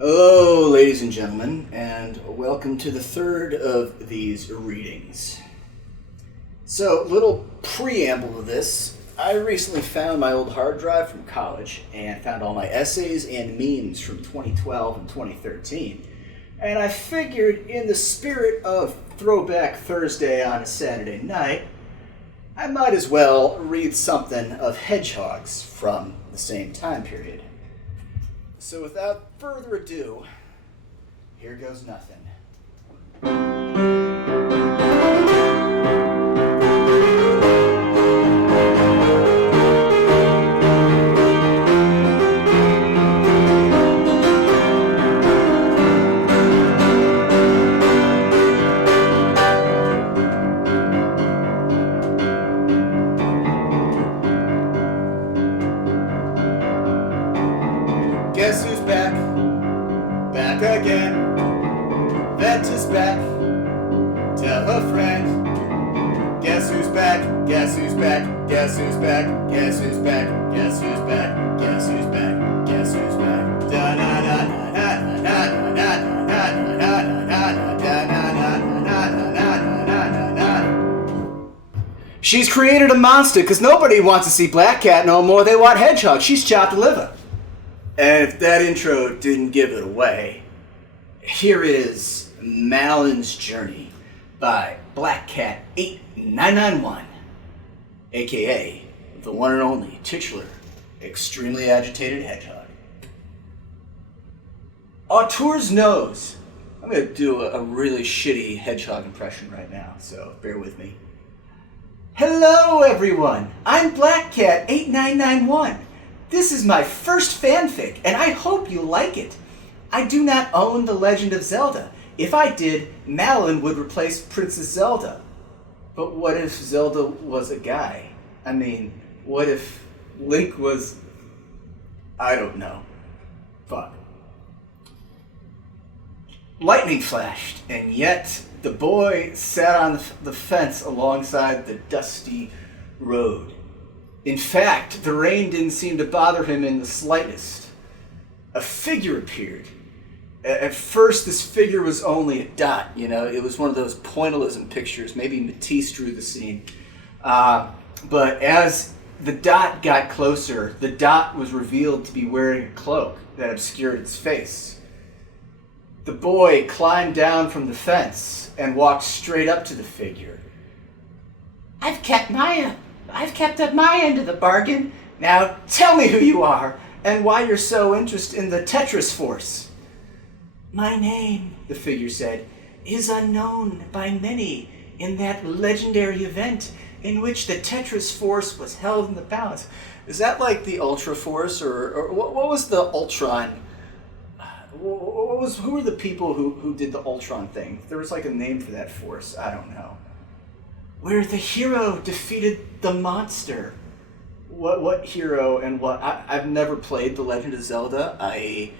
Hello, ladies and gentlemen, and welcome to the third of these readings. So, little preamble to this. I recently found my old hard drive from college and found all my essays and memes from 2012 and 2013. And I figured, in the spirit of Throwback Thursday on a Saturday night, I might as well read something of hedgehogs from the same time period. So without further ado, here goes nothing. Guess who's back? Back again. Ventus back. Tell a friend. Guess who's back? Guess who's back? Guess who's back? Guess who's back? Guess who's back? Guess who's back? Guess who's back? Da da da da da da da da da da da. She's created a monster because nobody wants to see Black Cat no more. They want Hedgehog. She's chopped liver. And if that intro didn't give it away, here is Melon's Journey by Black Cat 8991, aka the one and only titular, extremely agitated hedgehog. Auteur's nose. I'm going to do a really shitty hedgehog impression right now, so bear with me. Hello everyone, I'm Black Cat 8991. This is my first fanfic, and I hope you like it. I do not own The Legend of Zelda. If I did, Melon would replace Princess Zelda. But what if Zelda was a guy? I mean, what if Link was... I don't know. Fuck. Lightning flashed, and yet the boy sat on the fence alongside the dusty road. In fact, the rain didn't seem to bother him in the slightest. A figure appeared. At first, this figure was only a dot, it was one of those pointillism pictures. Maybe Matisse drew the scene. But as the dot got closer, the dot was revealed to be wearing a cloak that obscured its face. The boy climbed down from the fence and walked straight up to the figure. I've kept up my end of the bargain. Now tell me who you are and why you're so interested in the Tetris Force. My name, the figure said, is unknown by many in that legendary event in which the Tetris Force was held in the balance. Is that like the Ultra Force or what was the Ultron? Who were the people who did the Ultron thing? There was like a name for that force. I don't know. Where the hero defeated the monster. What hero and what? I've never played The Legend of Zelda. I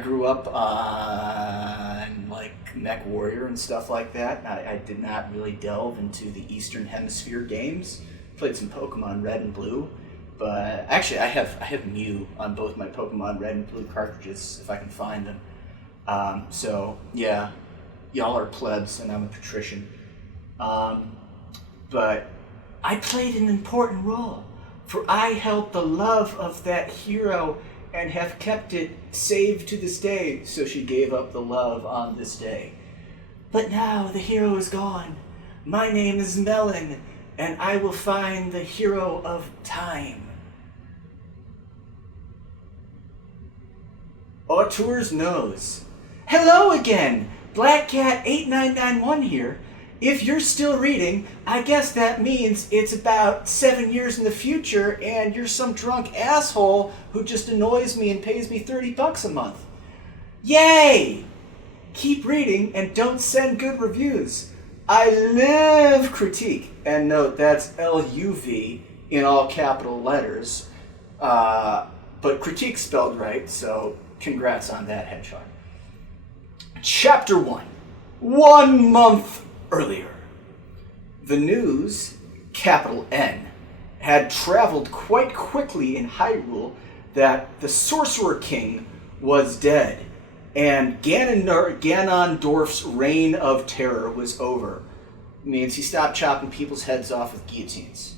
grew up on like Mech Warrior and stuff like that. I did not really delve into the Eastern Hemisphere games. Played some Pokemon Red and Blue, but actually I have Mew on both my Pokemon Red and Blue cartridges if I can find them. So yeah, y'all are plebs and I'm a patrician. But I played an important role, for I held the love of that hero and have kept it saved to this day, so she gave up the love on this day. But now the hero is gone. My name is Melon, and I will find the hero of time. Auteur's nose. Hello again, Black Cat 8991 here. If you're still reading, I guess that means it's about 7 years in the future and you're some drunk asshole who just annoys me and pays me $30 a month. Yay! Keep reading and don't send good reviews. I live critique. And note, that's L-U-V in all capital letters. But critique spelled right, so congrats on that, Hedgehog. Chapter 1. 1 month earlier. The news, capital N, had traveled quite quickly in Hyrule that the Sorcerer King was dead. And Ganondorf's reign of terror was over. It means he stopped chopping people's heads off with guillotines.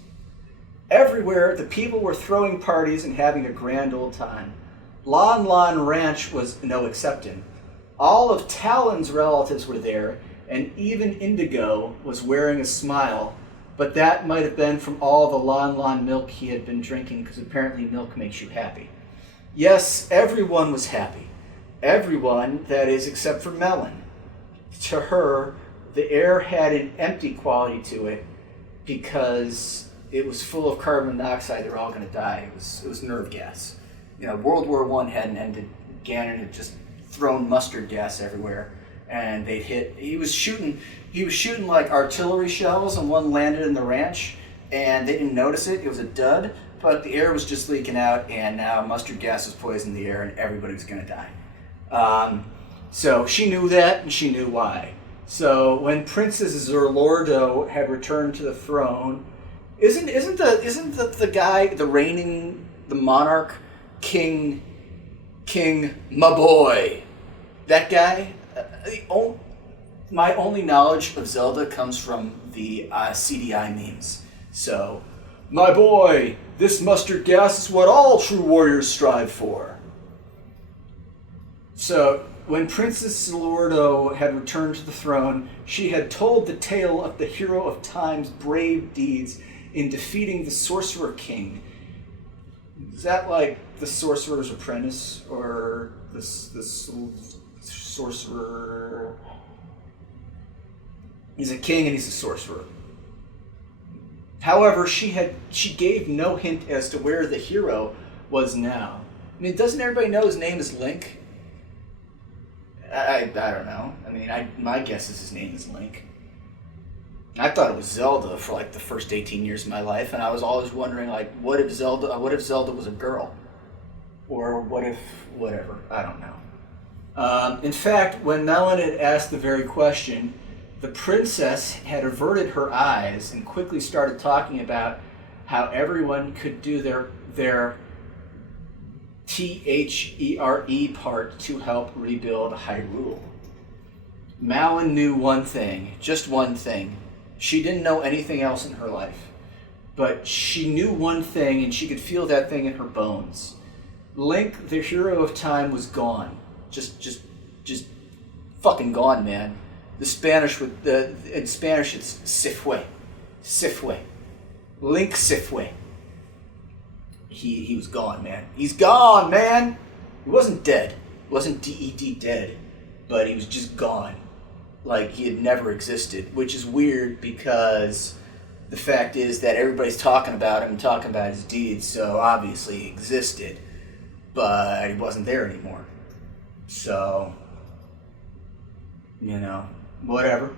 Everywhere, the people were throwing parties and having a grand old time. Lon Lon Ranch was no exception. All of Talon's relatives were there, and even Indigo was wearing a smile, but that might have been from all the Lon Lon milk he had been drinking, because apparently milk makes you happy. Yes, everyone was happy. Everyone, that is, except for Melon. To her, the air had an empty quality to it because it was full of carbon dioxide. They were all going to die. It was nerve gas. World War I hadn't ended. Ganon had just thrown mustard gas everywhere, and they'd hit. He was shooting like artillery shells, and one landed in the ranch, and they didn't notice it. It was a dud, but the air was just leaking out, and now mustard gas was poisoning the air, and everybody was going to die. So she knew that, and she knew why. So when Princess Zerlordo had returned to the throne, isn't the guy, the monarch, King, my boy, that guy? My only knowledge of Zelda comes from the CDI memes. So, my boy, this mustard gas is what all true warriors strive for. So, when Princess Zerlordo had returned to the throne, she had told the tale of the hero of time's brave deeds in defeating the Sorcerer King. Is that like the Sorcerer's Apprentice, or the sorcerer? He's a king and he's a sorcerer. However, she gave no hint as to where the hero was now. I mean, doesn't everybody know his name is Link? I don't know. I mean, my guess is his name is Link. I thought it was Zelda for like the first 18 years of my life, and I was always wondering, like, what if Zelda was a girl? Or what if whatever? I don't know. In fact, when Melon had asked the very question, the princess had averted her eyes and quickly started talking about how everyone could do their THERE part to help rebuild Hyrule. Malin knew one thing, just one thing. She didn't know anything else in her life. But she knew one thing, and she could feel that thing in her bones. Link, the hero of time, was gone. Just fucking gone, man. In Spanish it's se fue. Link se fue. He was gone, man. He's gone, man. He wasn't dead. He wasn't DED dead, but he was just gone. Like he had never existed, which is weird because the fact is that everybody's talking about him and talking about his deeds, so obviously he existed, but he wasn't there anymore. So, whatever.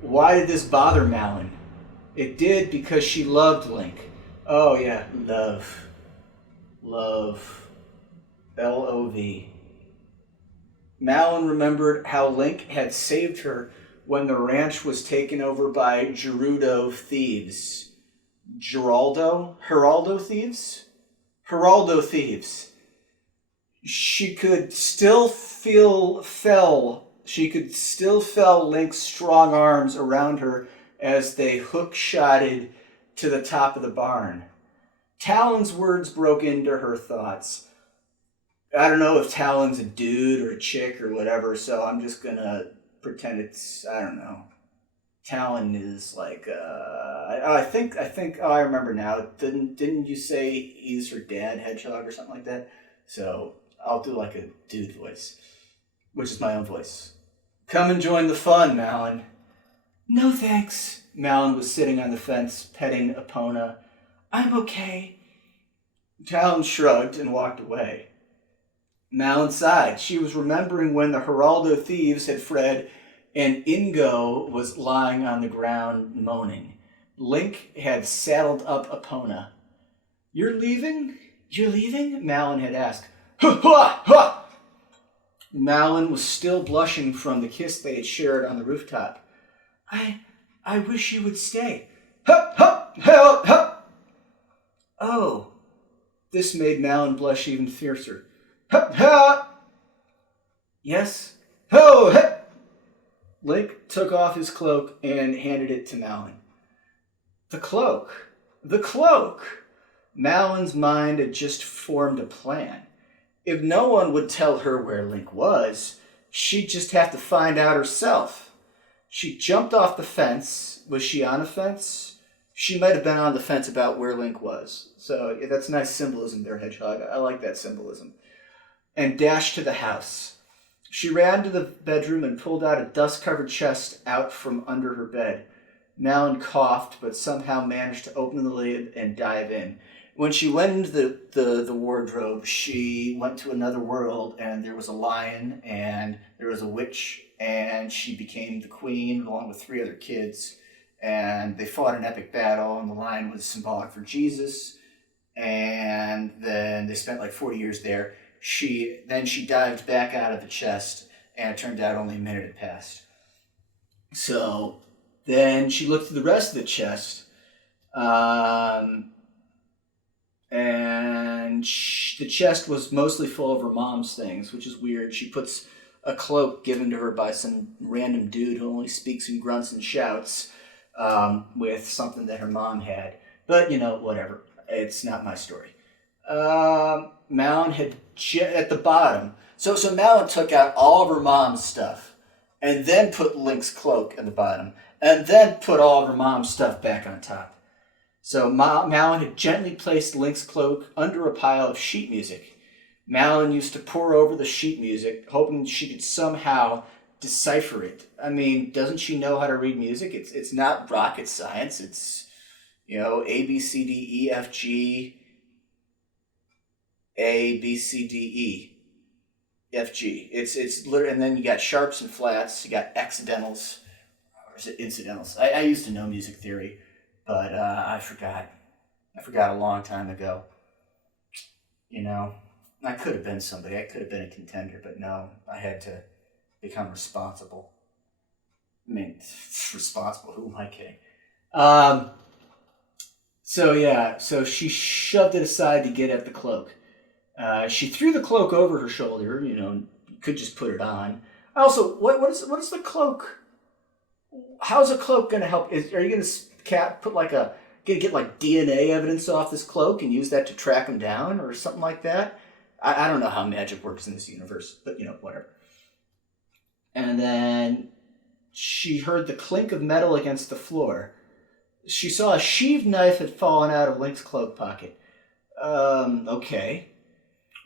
Why did this bother Malin? It did because she loved Link. Oh yeah, love. L-O-V. Malin remembered how Link had saved her when the ranch was taken over by Gerudo thieves. Geraldo thieves? Geraldo thieves. She could still feel Link's strong arms around her as they hook-shotted to the top of the barn. Talon's words broke into her thoughts. I don't know if Talon's a dude or a chick or whatever, so I'm just gonna pretend it's, I don't know. Talon is like, I remember now. Didn't you say he's her dad, Hedgehog, or something like that? So I'll do like a dude voice, which is my own voice. Come and join the fun, Malin. No thanks. Malin was sitting on the fence, petting Epona. I'm okay. Talon shrugged and walked away. Malin sighed. She was remembering when the Geraldo thieves had fled and Ingo was lying on the ground moaning. Link had saddled up Epona. You're leaving? Malin had asked. Ha ha ha! Malin was still blushing from the kiss they had shared on the rooftop. I wish you would stay. Ha ha ha ha! Oh. This made Malin blush even fiercer. Ha ha! Yes? Ho! Hey! Link took off his cloak and handed it to Malon. The cloak! The cloak! Malon's mind had just formed a plan. If no one would tell her where Link was, she'd just have to find out herself. She jumped off the fence. Was she on a fence? She might have been on the fence about where Link was. So that's nice symbolism there, Hedgehog. I like that symbolism. And dashed to the house. She ran to the bedroom and pulled out a dust-covered chest out from under her bed. Malon coughed, but somehow managed to open the lid and dive in. When she went into the wardrobe, she went to another world, and there was a lion, and there was a witch, and she became the queen along with 3 other kids, and they fought an epic battle, and the lion was symbolic for Jesus, and then they spent like 40 years there. She dived back out of the chest, and it turned out only a minute had passed. So then she looked at the rest of the chest, and the chest was mostly full of her mom's things, which is weird. She puts a cloak given to her by some random dude who only speaks in grunts and shouts with something that her mom had. But, whatever. It's not my story. Malon had at the bottom. So Malon took out all of her mom's stuff and then put Link's cloak at the bottom and then put all of her mom's stuff back on top. So Malon had gently placed Link's cloak under a pile of sheet music. Malon used to pore over the sheet music, hoping she could somehow decipher it. I mean, doesn't she know how to read music? It's not rocket science. It's, A, B, C, D, E, F, G, A, B, C, D, E, F, G. It's literally, and then you got sharps and flats, you got accidentals, or is it incidentals? I used to know music theory. But I forgot. I forgot a long time ago. I could have been somebody. I could have been a contender, but no, I had to become responsible. I mean, responsible. Who am I kidding? So she shoved it aside to get at the cloak. She threw the cloak over her shoulder. You could just put it on. Also, what is the cloak? How's a cloak going to help? Are you going to put get DNA evidence off this cloak and use that to track him down or something like that? I don't know how magic works in this universe, but whatever. And then she heard the clink of metal against the floor. She saw a sheathed knife had fallen out of Link's cloak pocket. Okay.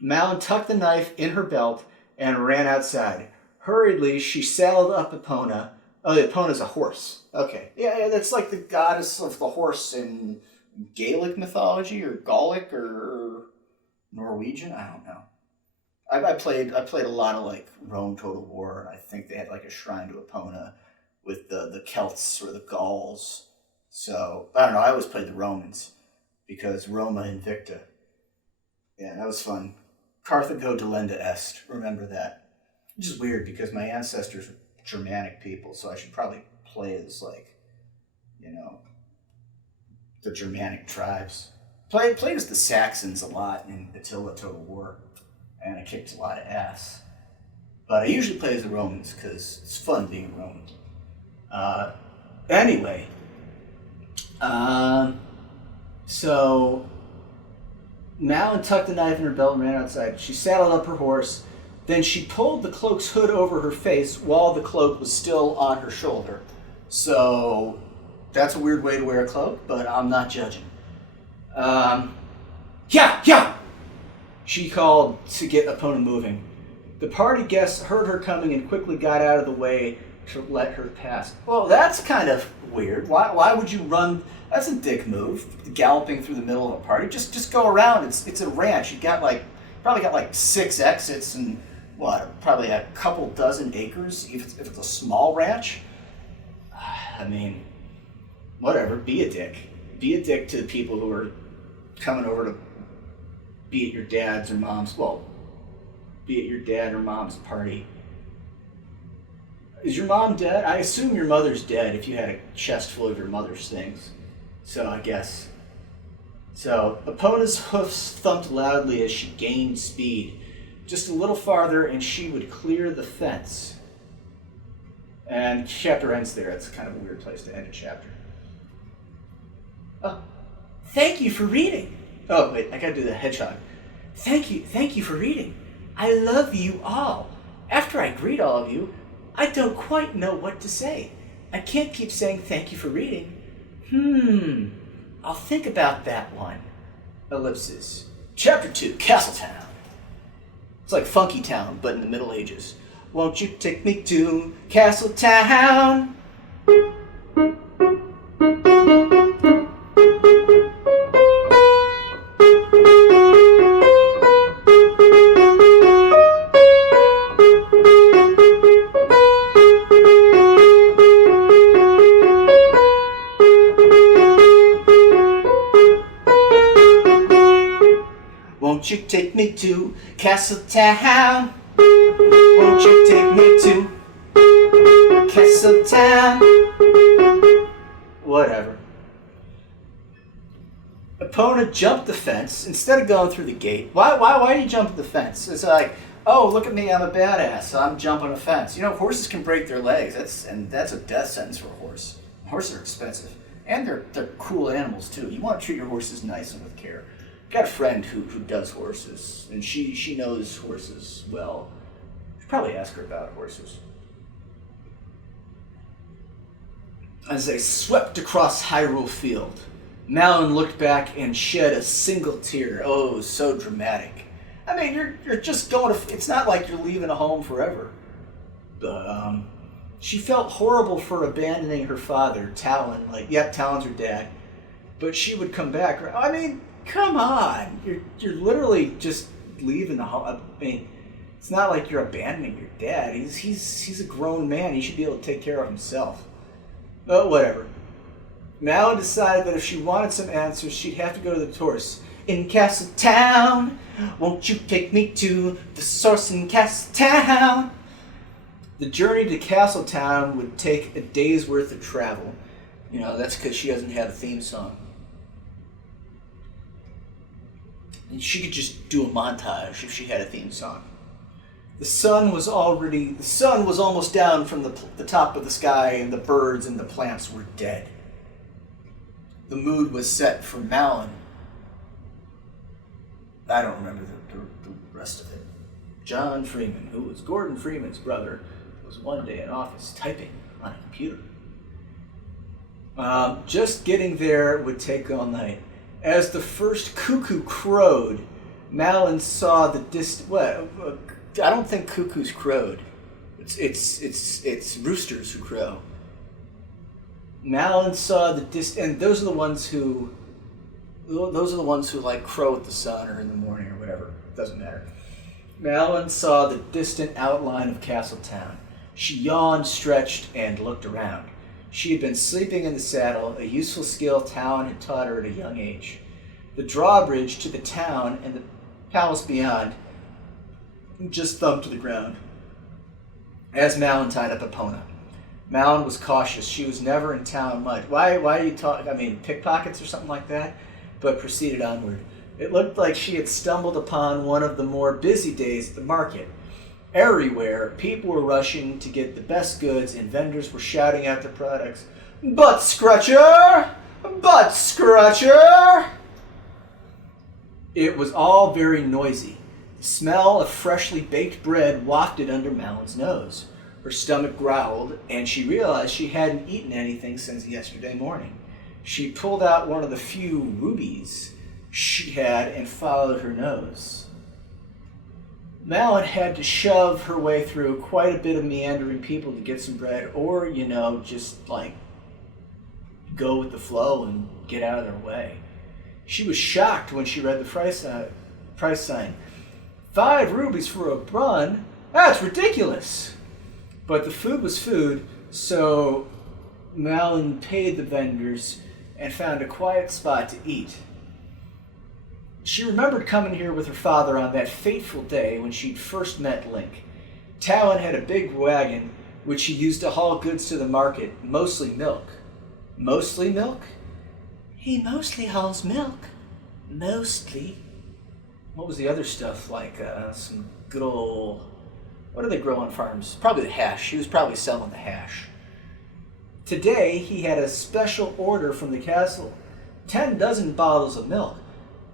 Malon tucked the knife in her belt and ran outside. Hurriedly, she saddled up Epona. Oh, the Epona's a horse. Okay. Yeah, that's like the goddess of the horse in Gaelic mythology, or Gallic, or Norwegian. I don't know. I played a lot of like Rome Total War. I think they had like a shrine to Epona with the Celts or the Gauls. So I don't know. I always played the Romans because Roma Invicta. Yeah, that was fun. Carthago delenda est. Remember that. Which is weird because my ancestors were Germanic people, so I should probably play as the Germanic tribes. Played as the Saxons a lot in Attila Total War, and I kicked a lot of ass. But I usually play as the Romans because it's fun being a Roman. Anyway, so Malon tucked the knife in her belt and ran outside. She saddled up her horse. Then she pulled the cloak's hood over her face while the cloak was still on her shoulder. So that's a weird way to wear a cloak, but I'm not judging. Yeah! She called to get Epona moving. The party guests heard her coming and quickly got out of the way to let her pass. Well, that's kind of weird. Why would you run? That's a dick move, galloping through the middle of a party. Just go around. It's a ranch. You probably got 6 exits and probably a couple dozen acres if it's a small ranch. I mean, whatever. Be a dick. Be a dick to the people who are coming over to be at your dad's or mom's. Well, be at your dad or mom's party. Is your mom dead? I assume your mother's dead if you had a chest full of your mother's things. So I guess. So Epona's hoofs thumped loudly as she gained speed. Just a little farther, and she would clear the fence. And chapter ends there. It's kind of a weird place to end a chapter. Oh, thank you for reading. Oh, wait, I gotta do the hedgehog. Thank you for reading. I love you all. After I greet all of you, I don't quite know what to say. I can't keep saying thank you for reading. I'll think about that one. Ellipsis. Chapter 2, Castletown. It's like Funky Town, but in the Middle Ages. Won't you take me to Castletown? Won't you take me to Castletown? Won't you take me to Castletown? Whatever. Epona jumped the fence instead of going through the gate. Why do you jump the fence? It's like, oh, look at me, I'm a badass. I'm jumping a fence. You know, horses can break their legs. That's a death sentence for a horse. Horses are expensive. And they're cool animals too. You want to treat your horses nice and with care. I've got a friend who does horses, and she knows horses well. You should probably ask her about horses. As they swept across Hyrule Field, Melon looked back and shed a single tear. Oh, so dramatic. I mean, you're just going to... It's not like you're leaving a home forever. But, she felt horrible for abandoning her father, Talon. Like, yep, Talon's her dad. But she would come back. I mean, come on. You're literally just leaving the home. I mean, it's not like you're abandoning your dad. He's a grown man. He should be able to take care of himself. But whatever. Malin decided that if she wanted some answers, she'd have to go to the source. In Castletown, won't you take me to the source in Castletown? The journey to Castletown would take a day's worth of travel. You know, that's because she doesn't have a theme song. And she could just do a montage if she had a theme song. The sun was almost down from the top of the sky, and the birds and the plants were dead. The mood was set for Malin. I don't remember the rest of it. John Freeman, who was Gordon Freeman's brother, was one day in office typing on a computer. Just getting there would take all night. As the first cuckoo crowed, Malin saw the I don't think cuckoos crowed. It's roosters who crow. Malin saw and those are the ones who like crow at the sun or in the morning or whatever. It doesn't matter. Malin saw the distant outline of Castletown. She yawned, stretched, and looked around. She had been sleeping in the saddle, a useful skill Talon had taught her at a young age. The drawbridge to the town and the palace beyond just thumped to the ground. As Malin tied up Epona. Malin was cautious. She was never in town much. Why are you talking? I mean, pickpockets or something like that? But proceeded onward. It looked like she had stumbled upon one of the more busy days at the market. Everywhere, people were rushing to get the best goods, and vendors were shouting out their products. Butt scratcher! Butt scratcher! It was all very noisy. The smell of freshly baked bread wafted under Malin's nose. Her stomach growled, and she realized she hadn't eaten anything since yesterday morning. She pulled out one of the few rubies she had and followed her nose. Malin had to shove her way through quite a bit of meandering people to get some bread, or, just like go with the flow and get out of their way. She was shocked when she read the price sign. 5 rubies for a bun? That's ridiculous! But the food was food, so Malin paid the vendors and found a quiet spot to eat. She remembered coming here with her father on that fateful day when she'd first met Link. Talon had a big wagon, which he used to haul goods to the market, mostly milk. Mostly milk? He mostly hauls milk. Mostly. What was the other stuff, like some good old, what do they grow on farms? Probably the hash. He was probably selling the hash. Today, he had a special order from the castle. 10 dozen bottles of milk.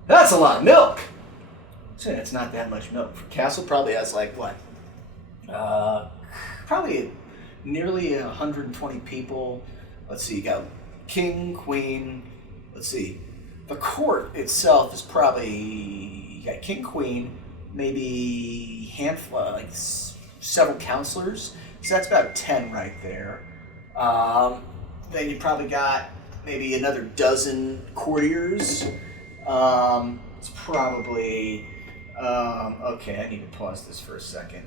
That's a lot of milk! So it's not that much milk. Castle probably has like, what? Probably nearly 120 people. Let's see, you got king, queen. Let's see. The court itself is probably, you got king, queen, maybe handful, like several counselors. So that's about 10 right there. Then you probably got maybe another dozen courtiers. It's probably, okay, I need to pause this for a second.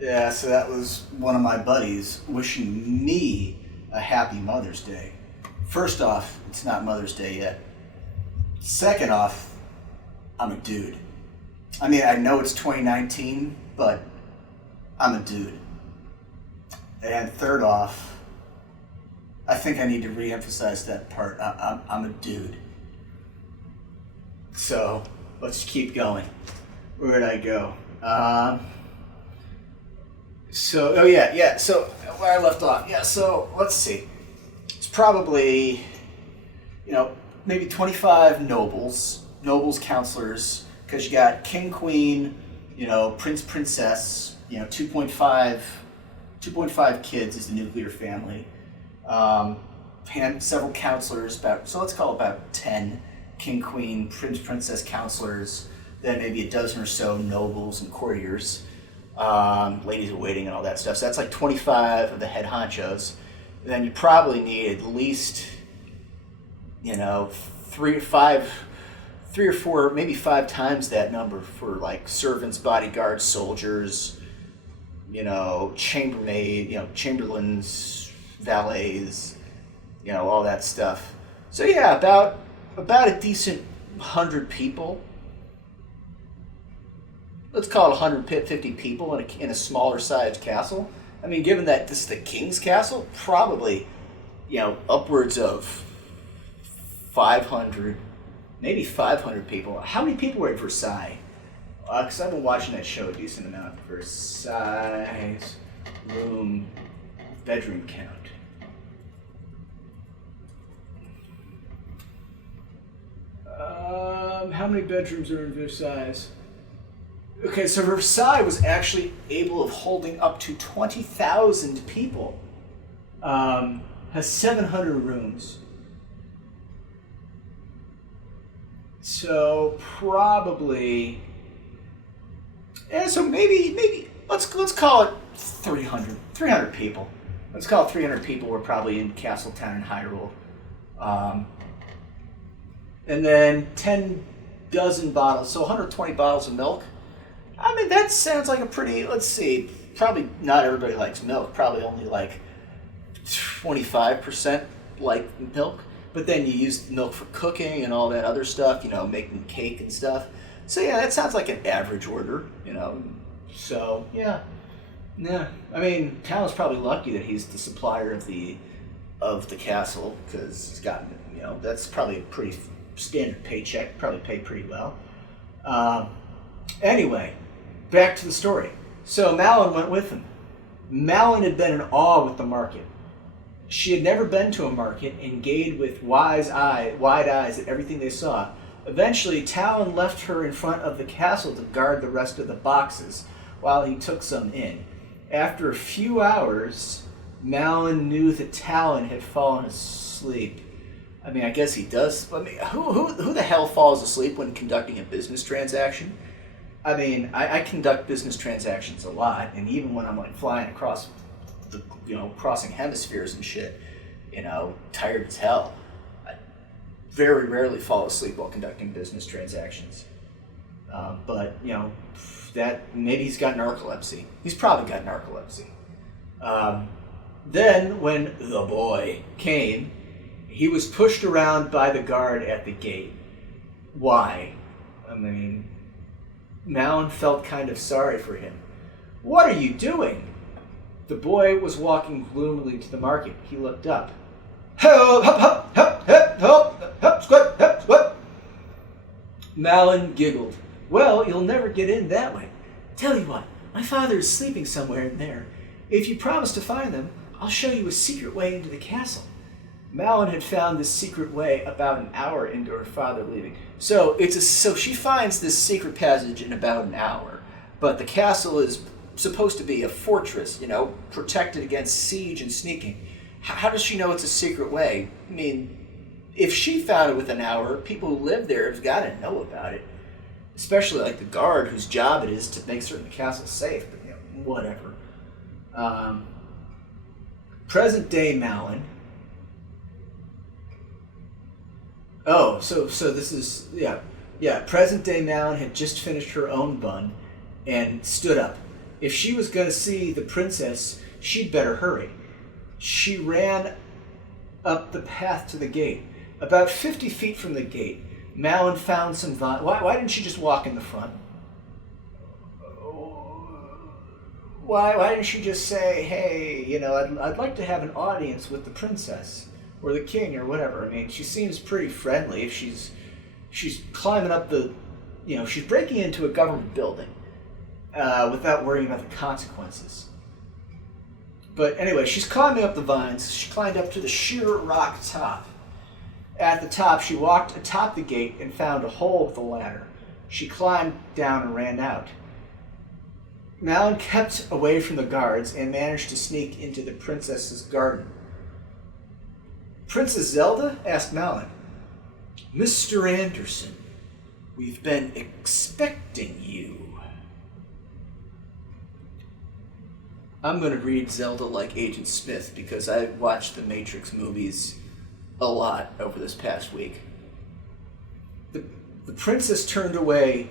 Yeah, so that was one of my buddies wishing me a happy Mother's Day. First off, it's not Mother's Day yet. Second off, I'm a dude. I mean, I know it's 2019, but I'm a dude. And third off, I think I need to re-emphasize that part. I'm a dude. So, let's keep going. Where did I go? So where I left off. Yeah, so let's see. It's probably, maybe 25 nobles, counselors, because you got king, queen, prince, princess, 2.5 kids is the nuclear family. Several counselors, so let's call it about 10 king, queen, prince, princess counselors, then maybe a dozen or so nobles and courtiers, ladies in waiting and all that stuff. So that's like 25 of the head honchos. And then you probably need at least, 3 or 4, maybe 5 times that number for like servants, bodyguards, soldiers, chambermaid, chamberlains, valets, all that stuff. So yeah, about a decent 100 people. Let's call it 150 people in a smaller sized castle. I mean, given that this is the king's castle, probably, upwards of 500, maybe 500 people. How many people were at Versailles? Because I've been watching that show a decent amount. Versailles bedroom count. How many bedrooms are in Versailles? Okay, so Versailles was actually able of holding up to 20,000 people. Has 700 rooms. So probably, so maybe let's call it 300 people. Let's call it 300 people were probably in Castletown and Hyrule. And then 10 dozen bottles, so 120 bottles of milk. I mean, that sounds like a pretty, let's see, probably not everybody likes milk, probably only like 25% like milk. But then you use milk for cooking and all that other stuff, making cake and stuff. So yeah, that sounds like an average order, So yeah. I mean, Talon's probably lucky that he's the supplier of the castle, because he's gotten, that's probably a pretty standard paycheck, probably paid pretty well. Anyway, back to the story. So Melon went with him. Melon had been in awe with the market. She had never been to a market and gazed with wide eyes at everything they saw. Eventually, Talon left her in front of the castle to guard the rest of the boxes while he took some in. After a few hours, Melon knew that Talon had fallen asleep. I mean, I guess he does. I mean, who the hell falls asleep when conducting a business transaction? I mean, I conduct business transactions a lot, and even when I'm like flying across the, crossing hemispheres and shit, tired as hell, I very rarely fall asleep while conducting business transactions. But that maybe he's got narcolepsy. He's probably got narcolepsy. Then when the boy came, he was pushed around by the guard at the gate. Why? I mean, Melon felt kind of sorry for him. What are you doing? The boy was walking gloomily to the market. He looked up. Help, help, help, help, help, help, squat, help, squat. Melon giggled. Well, you'll never get in that way. Tell you what, my father is sleeping somewhere in there. If you promise to find them, I'll show you a secret way into the castle. Melon had found this secret way about an hour into her father leaving. So she finds this secret passage in about an hour, but the castle is supposed to be a fortress, protected against siege and sneaking. How does she know it's a secret way? I mean, if she found it within an hour, people who live there have got to know about it. Especially like the guard whose job it is to make certain the castle's safe, but whatever. Present day Melon. Oh, so this is, present day Melon had just finished her own bun and stood up. If she was going to see the princess, she'd better hurry. She ran up the path to the gate. About 50 feet from the gate, Melon found some vine. Why didn't she just walk in the front? Why didn't she just say, hey, I'd like to have an audience with the princess or the king or whatever. I mean, she seems pretty friendly. If she's climbing up she's breaking into a government building without worrying about the consequences. But anyway, she's climbing up the vines. She climbed up to the sheer rock top. At the top, she walked atop the gate and found a hole with a ladder. She climbed down and ran out. Melon kept away from the guards and managed to sneak into the princess's garden. Princess Zelda? Asked Melon. Mr. Anderson, we've been expecting you. I'm going to read Zelda like Agent Smith because I watched the Matrix movies a lot over this past week. The princess turned away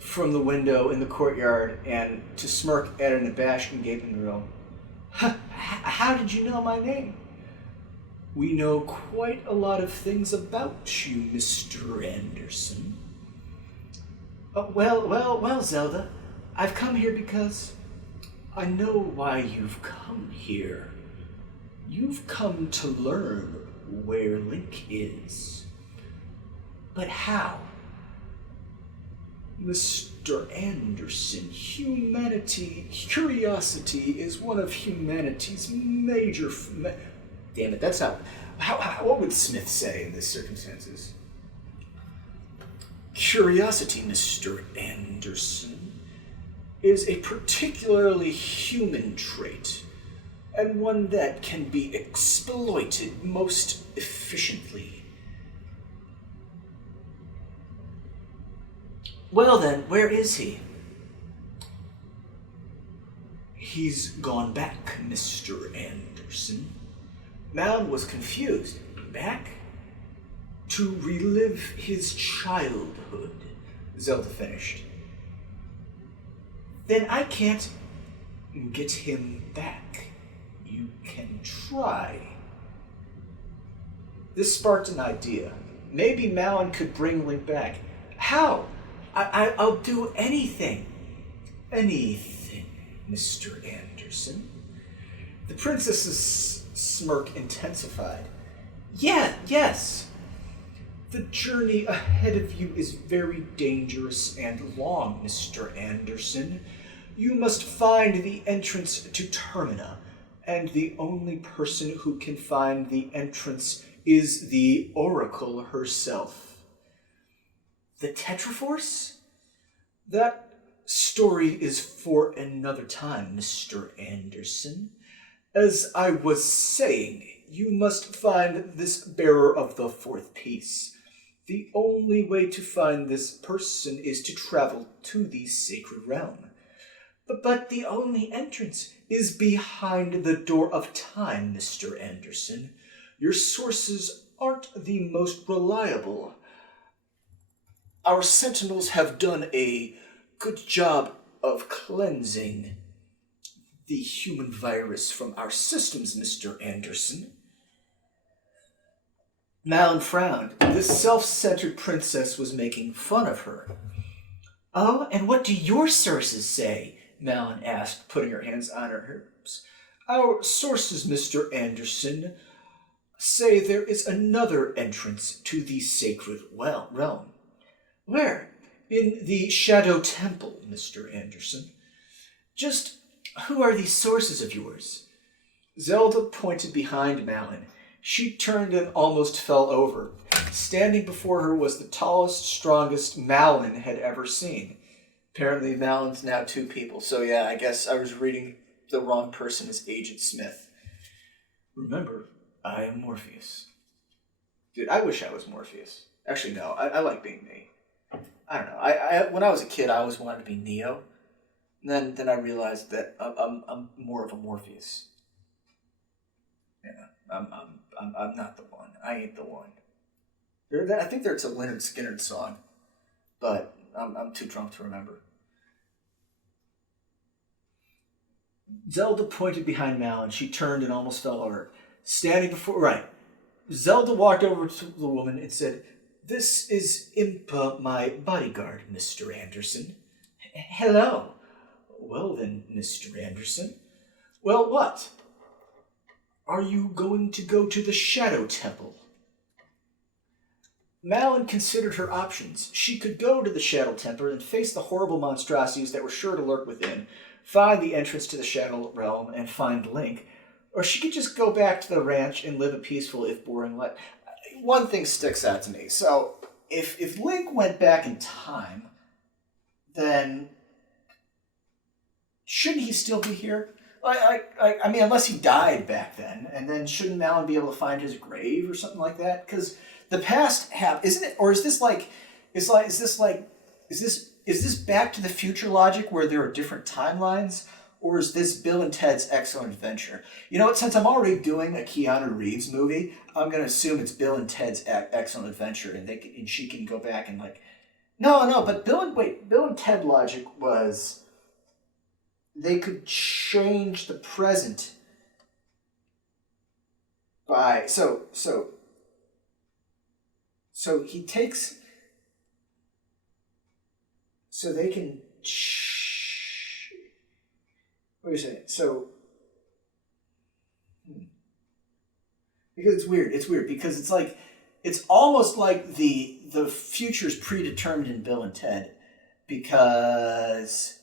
from the window in the courtyard and to smirk at an abashed and gaping girl. How did you know my name? We know quite a lot of things about you, Mr. Anderson. Well, Zelda, I've come here because I know why you've come here. You've come to learn where Link is. But how? Mr. Anderson, curiosity is one of humanity's major... Damn it, that's not... what would Smith say in this circumstances? Curiosity, Mr. Anderson, is a particularly human trait, and one that can be exploited most efficiently. Well then, where is he? He's gone back, Mr. Anderson. Melon was confused. Back? To relive his childhood, Zelda finished. Then I can't get him back. You can try. This sparked an idea. Maybe Melon could bring Link back. How? I'll do anything. Anything, Mr. Anderson. The princess's smirk intensified. Yes. The journey ahead of you is very dangerous and long, Mr. Anderson. You must find the entrance to Termina, and the only person who can find the entrance is the Oracle herself. The Tetraforce? That story is for another time, Mr. Anderson. As I was saying, you must find this bearer of the fourth piece. The only way to find this person is to travel to the sacred realm. But the only entrance is behind the door of time, Mr. Anderson. Your sources aren't the most reliable. Our sentinels have done a good job of cleansing the human virus from our systems, Mr. Anderson. Melon frowned. This self-centered princess was making fun of her. Oh, and what do your sources say? Melon asked, putting her hands on her hips. Our sources, Mr. Anderson, say there is another entrance to the sacred realm. Where? In the Shadow Temple, Mr. Anderson. Just who are these sources of yours? Zelda pointed behind Malon. She turned and almost fell over. Standing before her was the tallest, strongest Malon had ever seen. Apparently Malon's now two people. So yeah, I guess I was reading the wrong person as Agent Smith. Remember, I am Morpheus. Dude, I wish I was Morpheus. Actually, no, I like being me. I don't know. I when I was a kid, I always wanted to be Neo. And then I realized that I'm more of a Morpheus. Yeah, I'm not the one. I ain't the one. I think there's a Leonard Skinner song, but I'm too drunk to remember. Zelda pointed behind Malon. She turned and almost fell over. Standing before... Right. Zelda walked over to the woman and said, "This is Impa, my bodyguard, Mr. Anderson." "Hello." "Well then, Mr. Anderson." "Well, what?" "Are you going to go to the Shadow Temple?" Malon considered her options. She could go to the Shadow Temple and face the horrible monstrosities that were sure to lurk within, find the entrance to the Shadow Realm, and find Link. Or she could just go back to the ranch and live a peaceful, if boring life. One thing sticks out to me. So, if Link went back in time, then shouldn't he still be here? I mean, unless he died back then, and then shouldn't Malon be able to find his grave or something like that? Because the past isn't it? Or is this Back to the Future logic where there are different timelines? Or is this Bill and Ted's Excellent Adventure? You know what? Since I'm already doing a Keanu Reeves movie, I'm going to assume it's Bill and Ted's Excellent Adventure, and she can go back and no. But Bill and Ted logic was they could change the present by so he takes so they can. What are you saying? So, because it's weird. It's weird because it's almost like the future's predetermined in Bill and Ted, because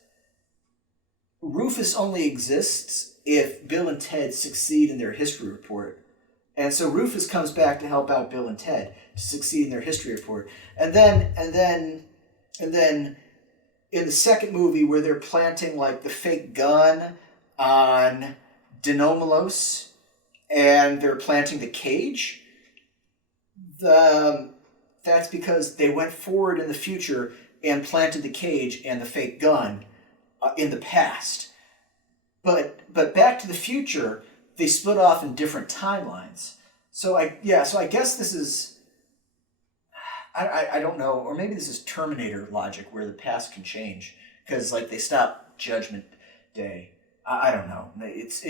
Rufus only exists if Bill and Ted succeed in their history report, and so Rufus comes back to help out Bill and Ted to succeed in their history report, and then in the second movie where they're planting the fake gun on Denomalos and they're planting the cage, that's because they went forward in the future and planted the cage and the fake gun in the past. But Back to the Future, they split off in different timelines. So I guess this is... I don't know, or maybe this is Terminator logic where the past can change because they stop Judgment Day. I don't know. It's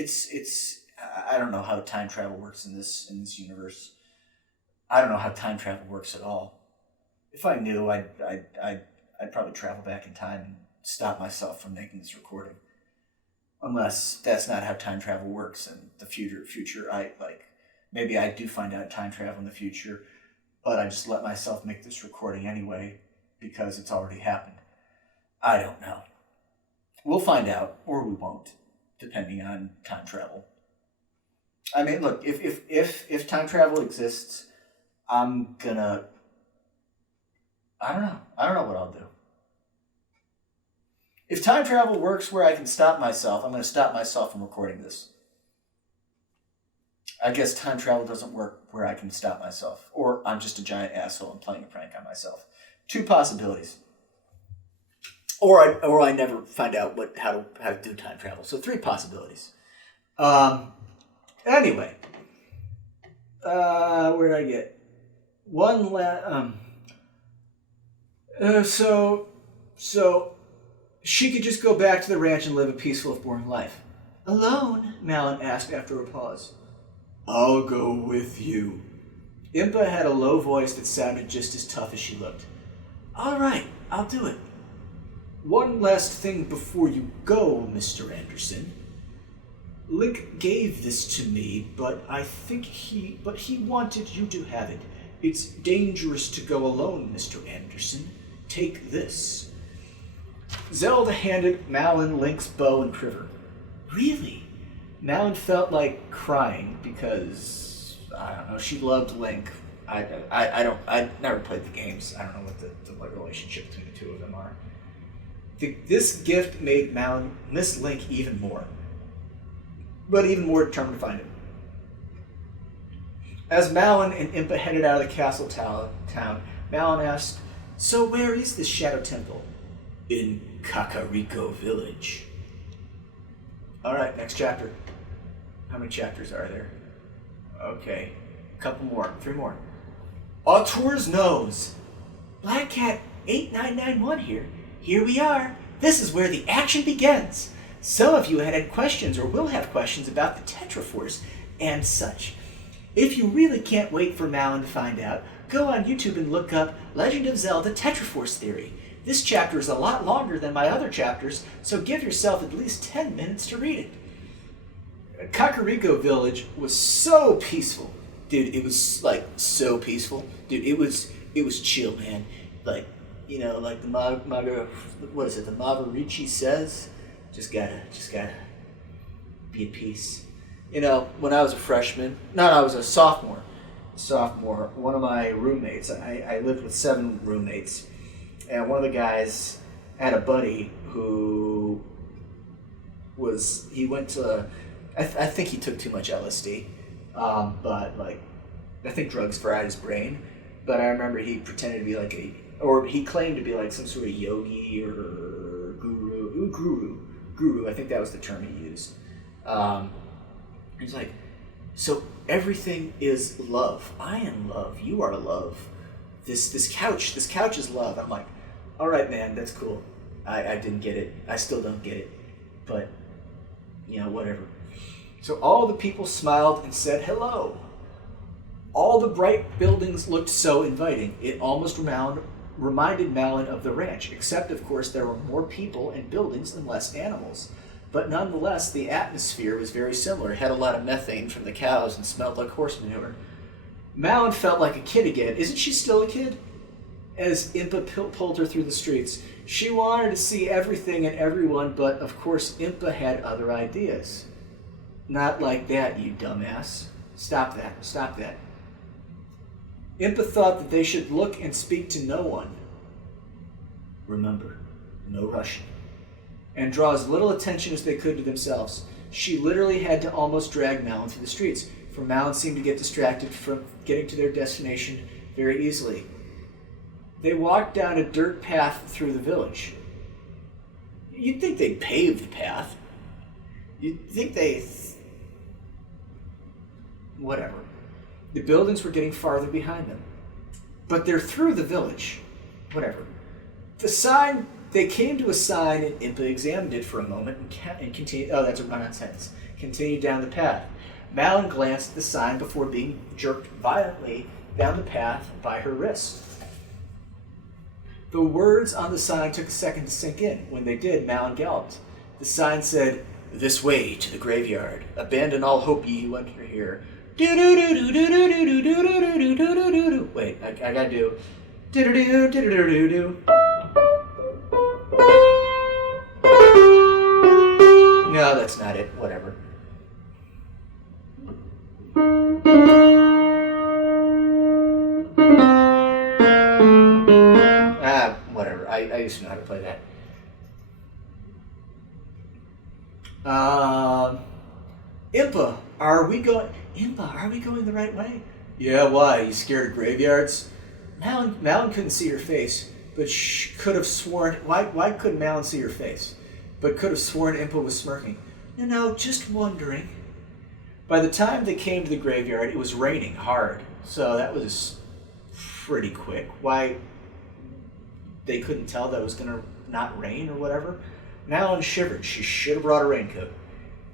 I don't know how time travel works in this universe. I don't know how time travel works at all. If I knew, I'd probably travel back in time and stop myself from making this recording. Unless that's not how time travel works in the future. Maybe I do find out time travel in the future. But I just let myself make this recording anyway because it's already happened. I don't know. We'll find out, or we won't, depending on time travel. I mean, look, if time travel exists, I'm gonna... I don't know. I don't know what I'll do. If time travel works where I can stop myself, I'm going to stop myself from recording this. I guess time travel doesn't work where I can stop myself. Or I'm just a giant asshole and playing a prank on myself. Two possibilities. Or I never find out how to do time travel. So three possibilities. Anyway. Where did I get? So she could just go back to the ranch and live a peaceful, if boring life. Alone? Malon asked after a pause. I'll go with you. Impa had a low voice that sounded just as tough as she looked. All right, I'll do it. One last thing before you go, Mr. Anderson. Link gave this to me, but I think he wanted you to have it. It's dangerous to go alone, Mr. Anderson. Take this. Zelda handed Malon Link's bow and quiver. Really? Malon felt like crying because, I don't know, she loved Link. I never played the games. I don't know what relationship between the two of them are. This gift made Malon miss Link even more, but even more determined to find him. As Malon and Impa headed out of the castle town, Malon asked, "So where is this Shadow Temple?" "In Kakariko Village." Alright, next chapter. How many chapters are there? Okay, a couple more, 3 more. Auteur's Nose. Black Cat 8991 here. Here we are. This is where the action begins. Some of you had questions or will have questions about the Tetraforce and such. If you really can't wait for Malon to find out, go on YouTube and look up Legend of Zelda Tetraforce Theory. This chapter is a lot longer than my other chapters, so give yourself at least 10 minutes to read it. Kakariko Village was so peaceful. Dude, it was like so peaceful. Dude, it was chill, man. Like, you know, like the the Maverici says, just gotta be at peace. You know, when I was a freshman, I was a sophomore, one of my roommates, I lived with 7 roommates, and one of the guys had a buddy who he went to, I think he took too much LSD, but like, I think drugs fried his brain, but I remember he pretended to be like he claimed to be like some sort of yogi or guru, I think that was the term he used. He's like, so everything is love. I am love. You are love. This couch is love. I'm like, all right, man, that's cool. I didn't get it. I still don't get it. But, you know, whatever. So all the people smiled and said hello. All the bright buildings looked so inviting. It almost reminded Malon of the ranch, except, of course, there were more people and buildings and less animals. But nonetheless, the atmosphere was very similar. It had a lot of methane from the cows and smelled like horse manure. Malon felt like a kid again. Isn't she still a kid? As Impa pulled her through the streets. She wanted to see everything and everyone, but of course Impa had other ideas. Not like that, you dumbass. Stop that. Impa thought that they should look and speak to no one. Remember, no rushing. And draw as little attention as they could to themselves. She literally had to almost drag Malon through the streets, for Malon seemed to get distracted from getting to their destination very easily. They walked down a dirt path through the village. You'd think they'd pave the path. You'd think whatever. The buildings were getting farther behind them. But they're through the village. Whatever. They came to a sign, and Impa examined it for a moment and continued. Oh, that's a run-on sentence. Continued down the path. Malon glanced at the sign before being jerked violently down the path by her wrist. The words on the sign took a second to sink in. When they did, Malon galloped. The sign said, "This way to the graveyard. Abandon all hope, ye who enter here." Wait, I gotta do. No, that's not it. Whatever. Whatever. I used to know how to play that. Impa, are we going the right way? Yeah, why? You scared of graveyards? Malon couldn't see her face, but could have sworn. Why couldn't Malon see her face? But could have sworn Impa was smirking. No, just wondering. By the time they came to the graveyard, it was raining hard, so that was pretty quick. Why they couldn't tell that it was going to not rain or whatever? Malon shivered. She should have brought a raincoat.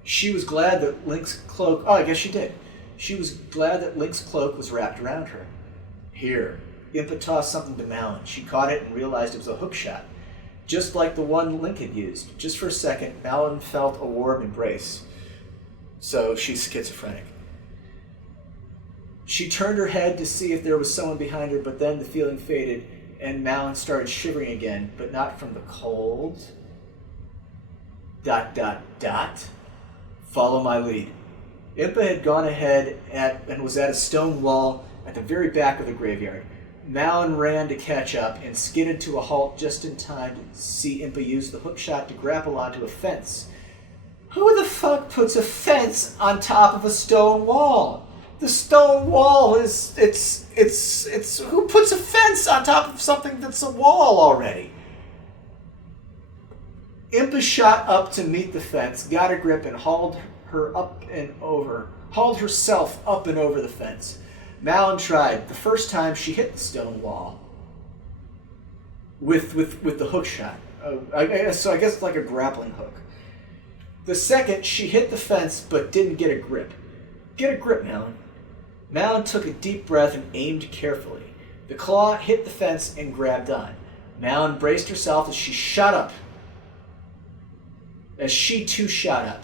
She was glad that Link's cloak... Oh, I guess she did. She was glad that Link's cloak was wrapped around her. Here. Impa tossed something to Malon. She caught it and realized it was a hook shot, just like the one Link had used. Just for a second, Malon felt a warm embrace. So she's schizophrenic. She turned her head to see if there was someone behind her, but then the feeling faded, and Malon started shivering again, but not from the cold, dot dot dot. Follow my lead. Impa had gone ahead and was at a stone wall at the very back of the graveyard. Malon ran to catch up and skidded to a halt just in time to see Impa use the hook shot to grapple onto a fence. Who the fuck puts a fence on top of a stone wall? The stone wall it's who puts a fence on top of something that's a wall already? Impa shot up to meet the fence, got a grip, and hauled herself up and over the fence. Malon tried. The first time she hit the stone wall with the hook shot. I guess it's like a grappling hook. The second, she hit the fence but didn't get a grip. Get a grip, Melon. Melon took a deep breath and aimed carefully. The claw hit the fence and grabbed on. Melon braced herself as she shot up. As she too shot up.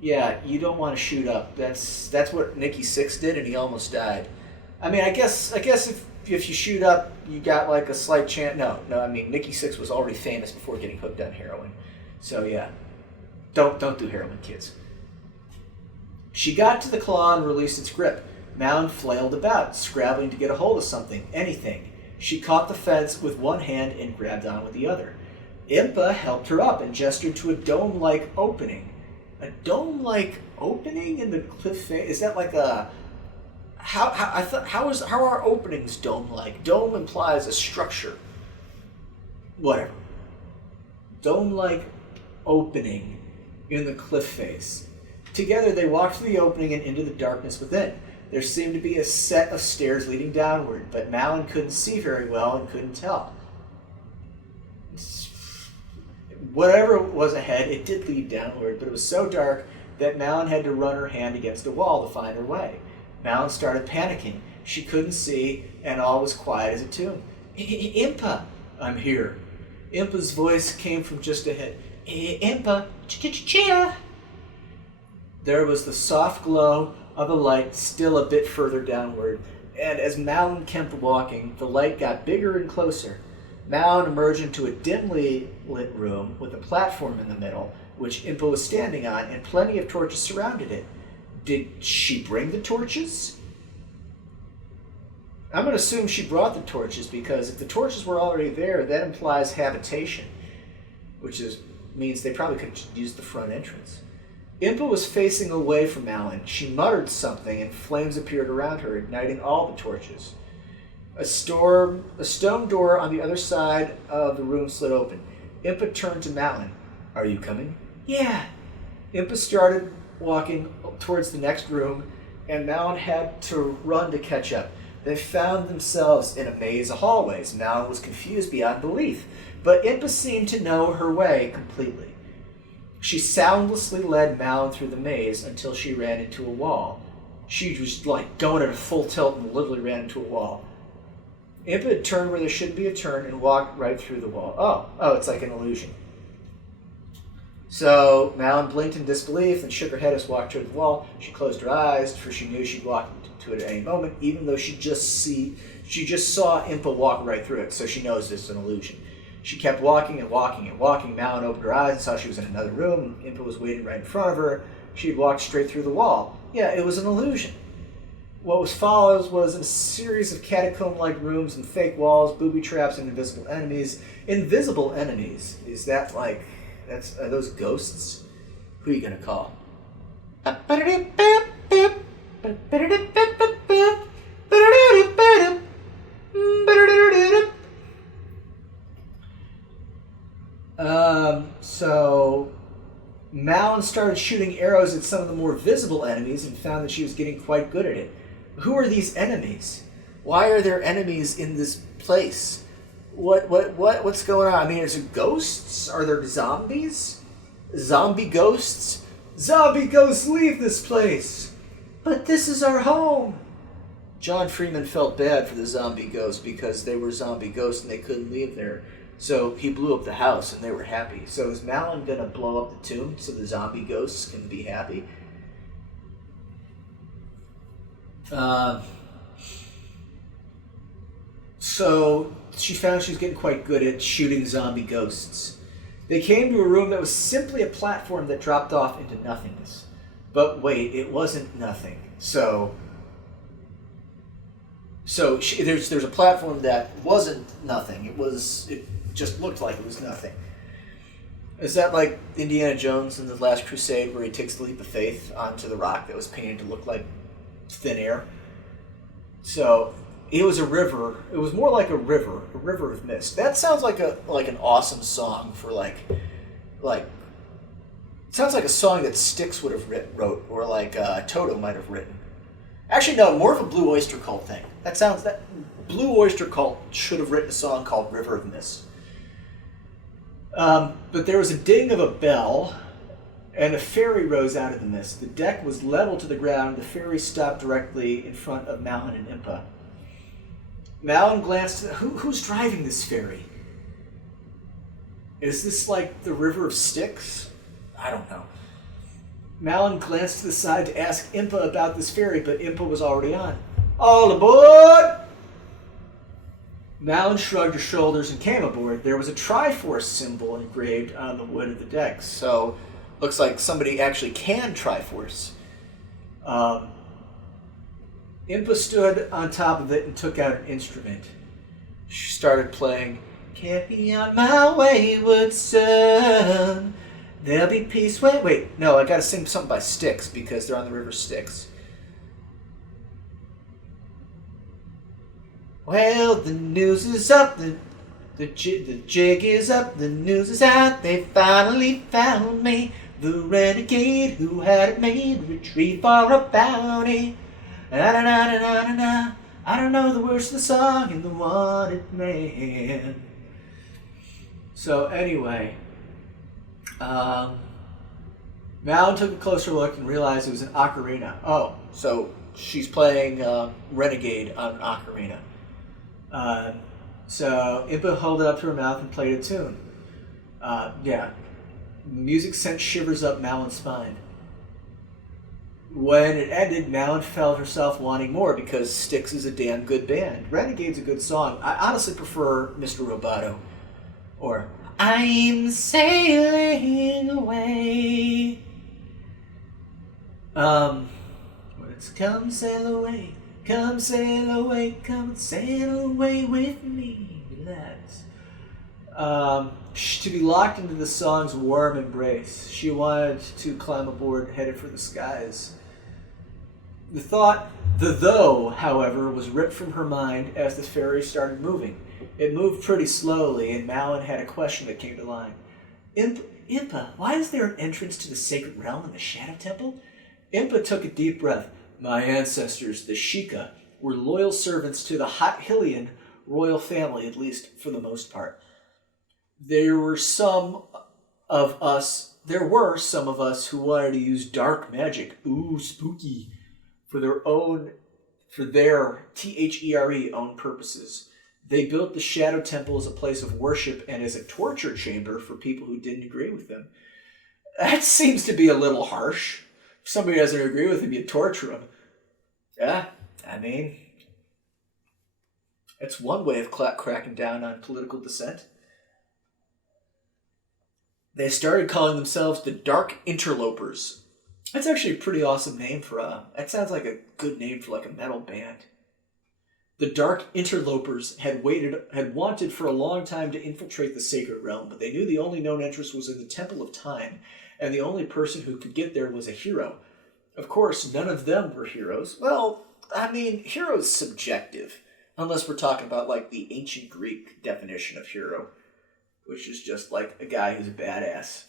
Yeah, you don't want to shoot up. That's what Nicky Six did, and he almost died. I mean, I guess if you shoot up, you got like a slight chance. No. I mean, Nicky Six was already famous before getting hooked on heroin. So yeah, don't do heroin, kids. She got to the claw and released its grip. Malon flailed about, scrabbling to get a hold of something, anything. She caught the fence with one hand and grabbed on with the other. Impa helped her up and gestured to a dome-like opening. A dome-like opening in the cliff face? Is that like a... How are openings dome-like? Dome implies a structure. Whatever. Dome-like opening in the cliff face. Together they walked through the opening and into the darkness within. There seemed to be a set of stairs leading downward, but Malon couldn't see very well and couldn't tell. Whatever was ahead, it did lead downward, but it was so dark that Malon had to run her hand against a wall to find her way. Malon started panicking. She couldn't see, and all was quiet as a tomb. Impa! I'm here. Impa's voice came from just ahead. Impa! Ch-ch-chia! There was the soft glow of a light still a bit further downward, and as Malon kept walking, the light got bigger and closer. Malon emerged into a dimly lit room with a platform in the middle, which Impa was standing on, and plenty of torches surrounded it. Did she bring the torches? I'm going to assume she brought the torches, because if the torches were already there, that implies habitation, which means they probably could use the front entrance. Impa was facing away from Malon. She muttered something, and flames appeared around her, igniting all the torches. A stone door on the other side of the room slid open. Impa turned to Malon. Are you coming? Yeah. Impa started walking towards the next room, and Malon had to run to catch up. They found themselves in a maze of hallways. Malon was confused beyond belief, but Impa seemed to know her way completely. She soundlessly led Malon through the maze until she ran into a wall. She was like going at a full tilt and literally ran into a wall. Impa had turned where there should be a turn and walked right through the wall. Oh, it's like an illusion. So Malon blinked in disbelief and shook her head as she walked toward the wall. She closed her eyes, for she knew she'd walk to it at any moment, even though she just saw Impa walk right through it, so she knows this is an illusion. She kept walking and walking and walking. Malon opened her eyes and saw she was in another room. Impa was waiting right in front of her. She had walked straight through the wall. Yeah, it was an illusion. What was followed was a series of catacomb-like rooms and fake walls, booby traps, and invisible enemies. Invisible enemies? Is that like... are those ghosts? Who are you gonna call? So Malon started shooting arrows at some of the more visible enemies and found that she was getting quite good at it. Who are these enemies? Why are there enemies in this place? What's going on? I mean, is it ghosts? Are there zombies? Zombie ghosts? Zombie ghosts, leave this place! But this is our home! John Freeman felt bad for the zombie ghosts because they were zombie ghosts and they couldn't leave there. So he blew up the house and they were happy. So is Malon going to blow up the tomb so the zombie ghosts can be happy? So she found she was getting quite good at shooting zombie ghosts. They came to a room that was simply a platform that dropped off into nothingness. But wait, it wasn't nothing. So there's a platform that wasn't nothing. It just looked like it was nothing. Is that like Indiana Jones in The Last Crusade, where he takes the leap of faith onto the rock that was painted to look like thin air? So it was a river. It was more like a river of mist. That sounds like an awesome song for like. It sounds like a song that Styx would have wrote, or like Toto might have written. Actually, no, more of a Blue Oyster Cult thing. That Blue Oyster Cult should have written a song called River of Mist. But there was a ding of a bell, and a ferry rose out of the mist. The deck was level to the ground. The ferry stopped directly in front of Melon and Impa. Melon glanced. Who's driving this ferry? Is this like the River of Styx? I don't know. Melon glanced to the side to ask Impa about this ferry, but Impa was already on. All aboard! Melon shrugged her shoulders and came aboard. There was a Triforce symbol engraved on the wood of the deck, so looks like somebody actually can Triforce. Impa stood on top of it and took out an instrument. She started playing, "Carry on my wayward son. There'll be peace." Wait. No, I gotta sing something by Styx because they're on the river Styx. Well, the news is up, the jig is up, the news is out, they finally found me, the renegade who had it made, retrieve for a bounty. Na-na-na-na-na-na, I don't know the words of the song and the wanted man. So anyway, Malin took a closer look and realized it was an ocarina. Oh, so she's playing Renegade on an ocarina. So Impa held it up to her mouth and played a tune. Yeah. Music sent shivers up Malin's spine. When it ended, Malin felt herself wanting more because Styx is a damn good band. Renegade's a good song. I honestly prefer Mr. Roboto. Or, I'm sailing away. Let's come sail away. Come sail away, come sail away with me, lads. To be locked into the song's warm embrace, she wanted to climb aboard, headed for the skies. The though, however, was ripped from her mind as the ferry started moving. It moved pretty slowly, and Malin had a question that came to mind. Impa, why is there an entrance to the sacred realm in the Shadow Temple? Impa took a deep breath. My ancestors, the Sheikah, were loyal servants to the Hylian royal family, at least for the most part. There were some of us who wanted to use dark magic, ooh, spooky, for their THERE own purposes. They built the Shadow Temple as a place of worship and as a torture chamber for people who didn't agree with them. That seems to be a little harsh. If somebody doesn't agree with him, you torture them. Yeah, I mean, it's one way of cracking down on political dissent. They started calling themselves the Dark Interlopers. That's actually a pretty awesome name that sounds like a good name for like a metal band. The Dark Interlopers had wanted for a long time to infiltrate the sacred realm, but they knew the only known entrance was in the Temple of Time, and the only person who could get there was a hero. Of course, none of them were heroes. Well, I mean, hero is subjective, unless we're talking about like the ancient Greek definition of hero, which is just like a guy who's a badass.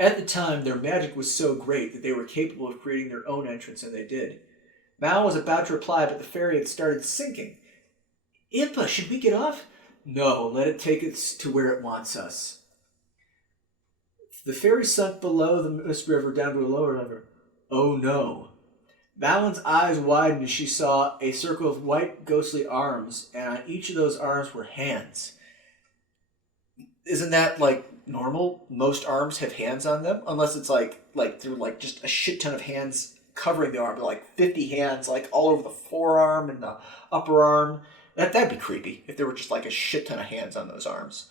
At the time, their magic was so great that they were capable of creating their own entrance, and they did. Mal was about to reply, but the ferry had started sinking. Impa, should we get off? No, let it take us to where it wants us. The ferry sunk below the Mist River down to a lower river. Oh no. Malin's eyes widened as she saw a circle of white, ghostly arms, and on each of those arms were hands. Isn't that like normal? Most arms have hands on them, unless it's like they're like just a shit ton of hands covering the arm, like 50 hands, like all over the forearm and the upper arm. That'd be creepy if there were just like a shit ton of hands on those arms.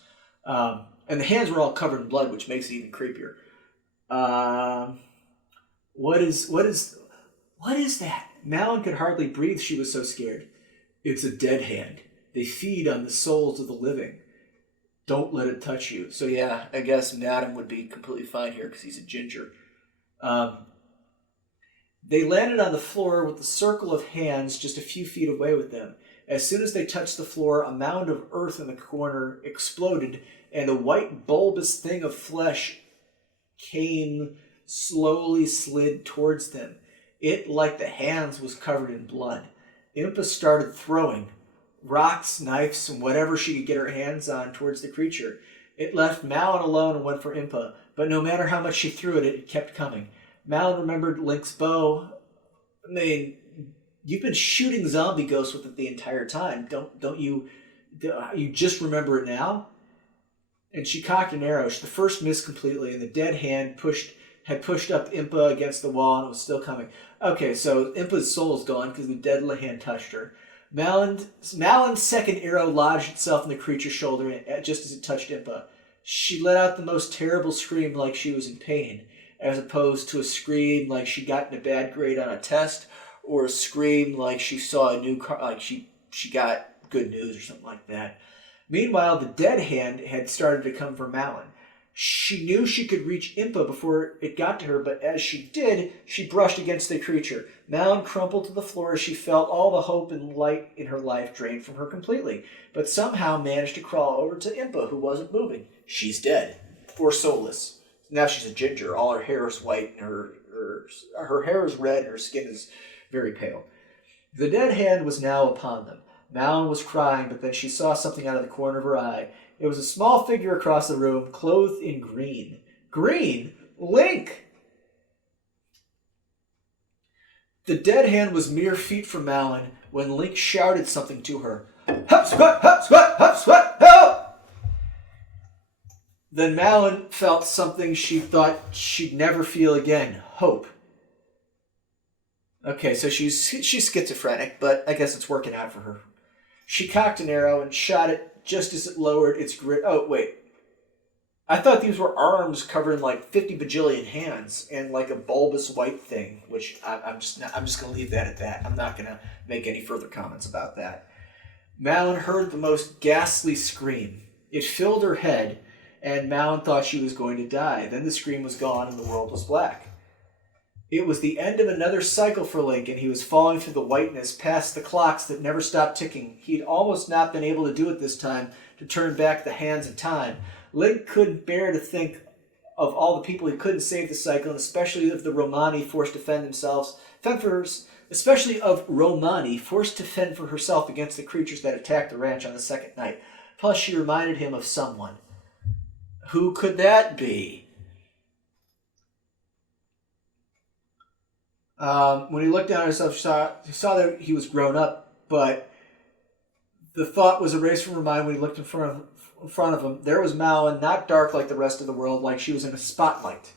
And the hands were all covered in blood, which makes it even creepier. What is that? Melon could hardly breathe. She was so scared. It's a dead hand. They feed on the souls of the living. Don't let it touch you. So yeah, I guess Madam would be completely fine here because he's a ginger. They landed on the floor with the circle of hands just a few feet away with them. As soon as they touched the floor, a mound of earth in the corner exploded, and a white bulbous thing of flesh slowly slid towards them. It, like the hands, was covered in blood. Impa started throwing rocks, knives, and whatever she could get her hands on towards the creature. It left Malin alone and went for Impa, but no matter how much she threw at it, it kept coming. Malin remembered Link's bow. I mean, you've been shooting zombie ghosts with it the entire time. Don't you just remember it now? And she cocked an arrow. The first missed completely, and the dead hand had pushed up Impa against the wall, and it was still coming. Okay, so Impa's soul is gone because the dead hand touched her. Malin's second arrow lodged itself in the creature's shoulder just as it touched Impa. She let out the most terrible scream like she was in pain, as opposed to a scream like she'd gotten a bad grade on a test, or a scream like she saw a new car, like she got good news or something like that. Meanwhile, the dead hand had started to come for Malin. She knew she could reach Impa before it got to her, but as she did, she brushed against the creature. Malin crumpled to the floor as she felt all the hope and light in her life drained from her completely, but somehow managed to crawl over to Impa, who wasn't moving. She's dead, or soulless. Now she's a ginger. All her hair is white, and her hair is red, and her skin is very pale. The dead hand was now upon them. Malin was crying, but then she saw something out of the corner of her eye. It was a small figure across the room, clothed in green. Green? Link! The dead hand was mere feet from Malin when Link shouted something to her. Hop, squat, help! Then Malin felt something she thought she'd never feel again. Hope. Okay, so she's schizophrenic, but I guess it's working out for her. She cocked an arrow and shot it just as it lowered its grip. Oh, wait. I thought these were arms covered in like 50 bajillion hands and like a bulbous white thing, which I'm just going to leave that at that. I'm not going to make any further comments about that. Malin heard the most ghastly scream. It filled her head, and Malin thought she was going to die. Then the scream was gone and the world was black. It was the end of another cycle for Link, and he was falling through the whiteness past the clocks that never stopped ticking. He'd almost not been able to do it this time, to turn back the hands of time. Link couldn't bear to think of all the people he couldn't save the cycle, and especially of the Romani forced to fend for herself against the creatures that attacked the ranch on the second night. Plus, she reminded him of someone. Who could that be? When he looked down at himself, he saw that he was grown up, but the thought was erased from her mind when he looked in front of him. There was Malin, not dark like the rest of the world, like she was in a spotlight.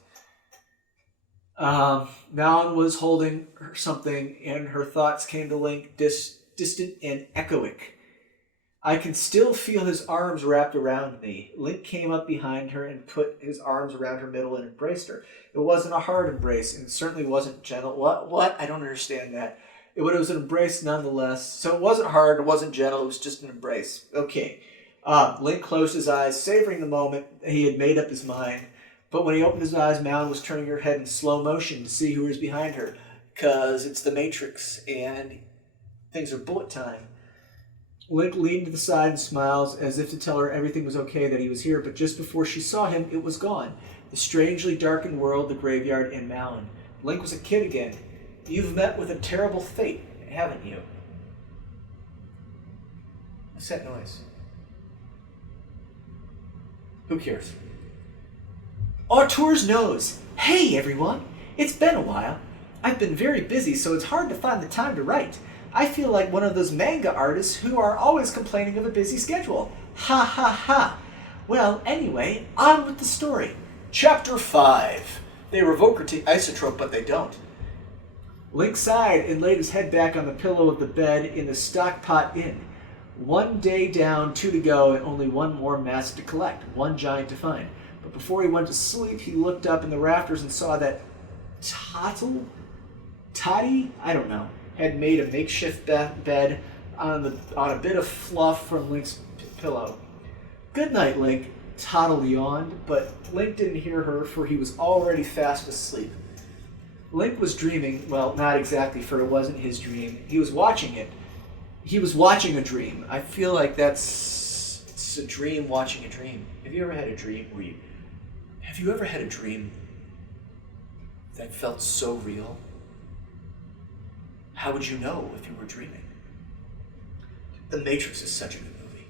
Malin was holding something, and her thoughts came to Link, distant and echoic. I can still feel his arms wrapped around me. Link came up behind her and put his arms around her middle and embraced her. It wasn't a hard embrace, and it certainly wasn't gentle. What? I don't understand that. It was an embrace nonetheless. So it wasn't hard, it wasn't gentle, it was just an embrace. Okay. Link closed his eyes, savoring the moment he had made up his mind. But when he opened his eyes, Malin was turning her head in slow motion to see who was behind her. Because it's the Matrix, and things are bullet time. Link leaned to the side and smiled as if to tell her everything was okay, that he was here, but just before she saw him, it was gone. The strangely darkened world, the graveyard, and Malin. Link was a kid again. You've met with a terrible fate, haven't you? What's that noise? Who cares? Artur's nose. Hey, everyone. It's been a while. I've been very busy, so it's hard to find the time to write. I feel like one of those manga artists who are always complaining of a busy schedule. Ha ha ha. Well, anyway, on with the story. Chapter 5. They revoke her to isotrope, but they don't. Link sighed and laid his head back on the pillow of the bed in the Stockpot Inn. One day down, 2 to go, and only one more mask to collect, one giant to find. But before he went to sleep, he looked up in the rafters and saw that Toddy, I don't know, had made a makeshift bed on a bit of fluff from Link's pillow. "Good night, Link," Toddle yawned, but Link didn't hear her, for he was already fast asleep. Link was dreaming, well, not exactly, for it wasn't his dream. He was watching it. He was watching a dream. I feel like it's a dream watching a dream. Have you ever had a dream have you ever had a dream that felt so real? How would you know if you were dreaming? The Matrix is such a good movie.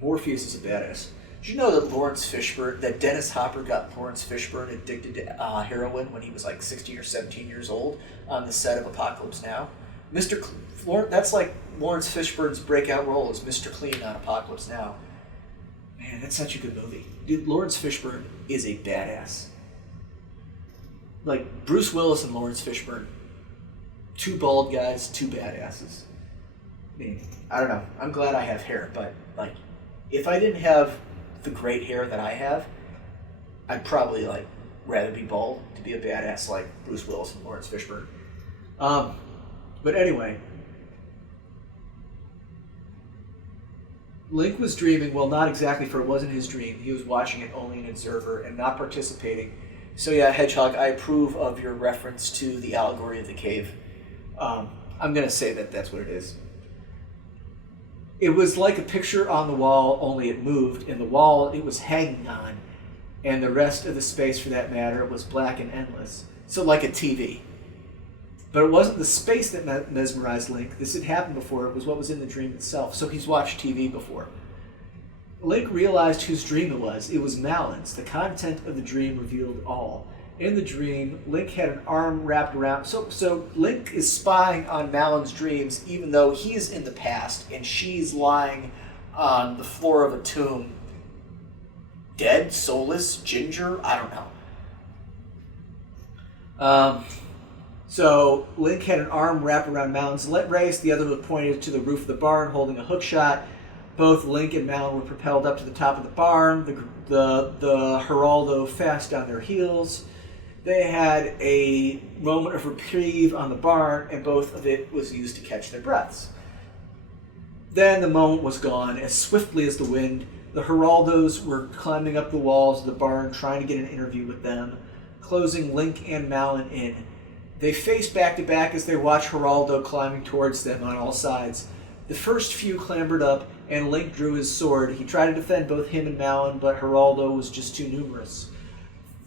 Morpheus is a badass. Did you know that Dennis Hopper got Lawrence Fishburne addicted to heroin when he was like 16 or 17 years old on the set of Apocalypse Now? That's like Lawrence Fishburne's breakout role as Mr. Clean on Apocalypse Now. Man, that's such a good movie. Dude, Lawrence Fishburne is a badass. Like, Bruce Willis and Lawrence Fishburne. Two bald guys, two badasses. I mean, I don't know. I'm glad I have hair, but, like, if I didn't have the great hair that I have, I'd probably, like, rather be bald to be a badass like Bruce Willis and Lawrence Fishburne. But anyway, Link was dreaming, well, not exactly, for it wasn't his dream. He was watching it, only an observer, and not participating. So yeah, Hedgehog, I approve of your reference to the allegory of the cave. I'm going to say that that's what it is. It was like a picture on the wall, only it moved, and the wall it was hanging on, and the rest of the space, for that matter, was black and endless. So like a TV. But it wasn't the space that mesmerized Link. This had happened before. It was what was in the dream itself. So he's watched TV before. Link realized whose dream it was. It was Malon's. The content of the dream revealed all. In the dream, Link had an arm wrapped around... So Link is spying on Malon's dreams, even though he's in the past, and she's lying on the floor of a tomb. Dead? Soulless? Ginger? I don't know. So Link had an arm wrapped around Malon's race. The other was pointed to the roof of the barn, holding a hook shot. Both Link and Malon were propelled up to the top of the barn, the Geraldo fast on their heels. They had a moment of reprieve on the barn, and both of it was used to catch their breaths. Then the moment was gone. As swiftly as the wind, the Geraldos were climbing up the walls of the barn, trying to get an interview with them, closing Link and Malon in. They faced back to back as they watched Geraldo climbing towards them on all sides. The first few clambered up, and Link drew his sword. He tried to defend both him and Malon, but Geraldo was just too numerous.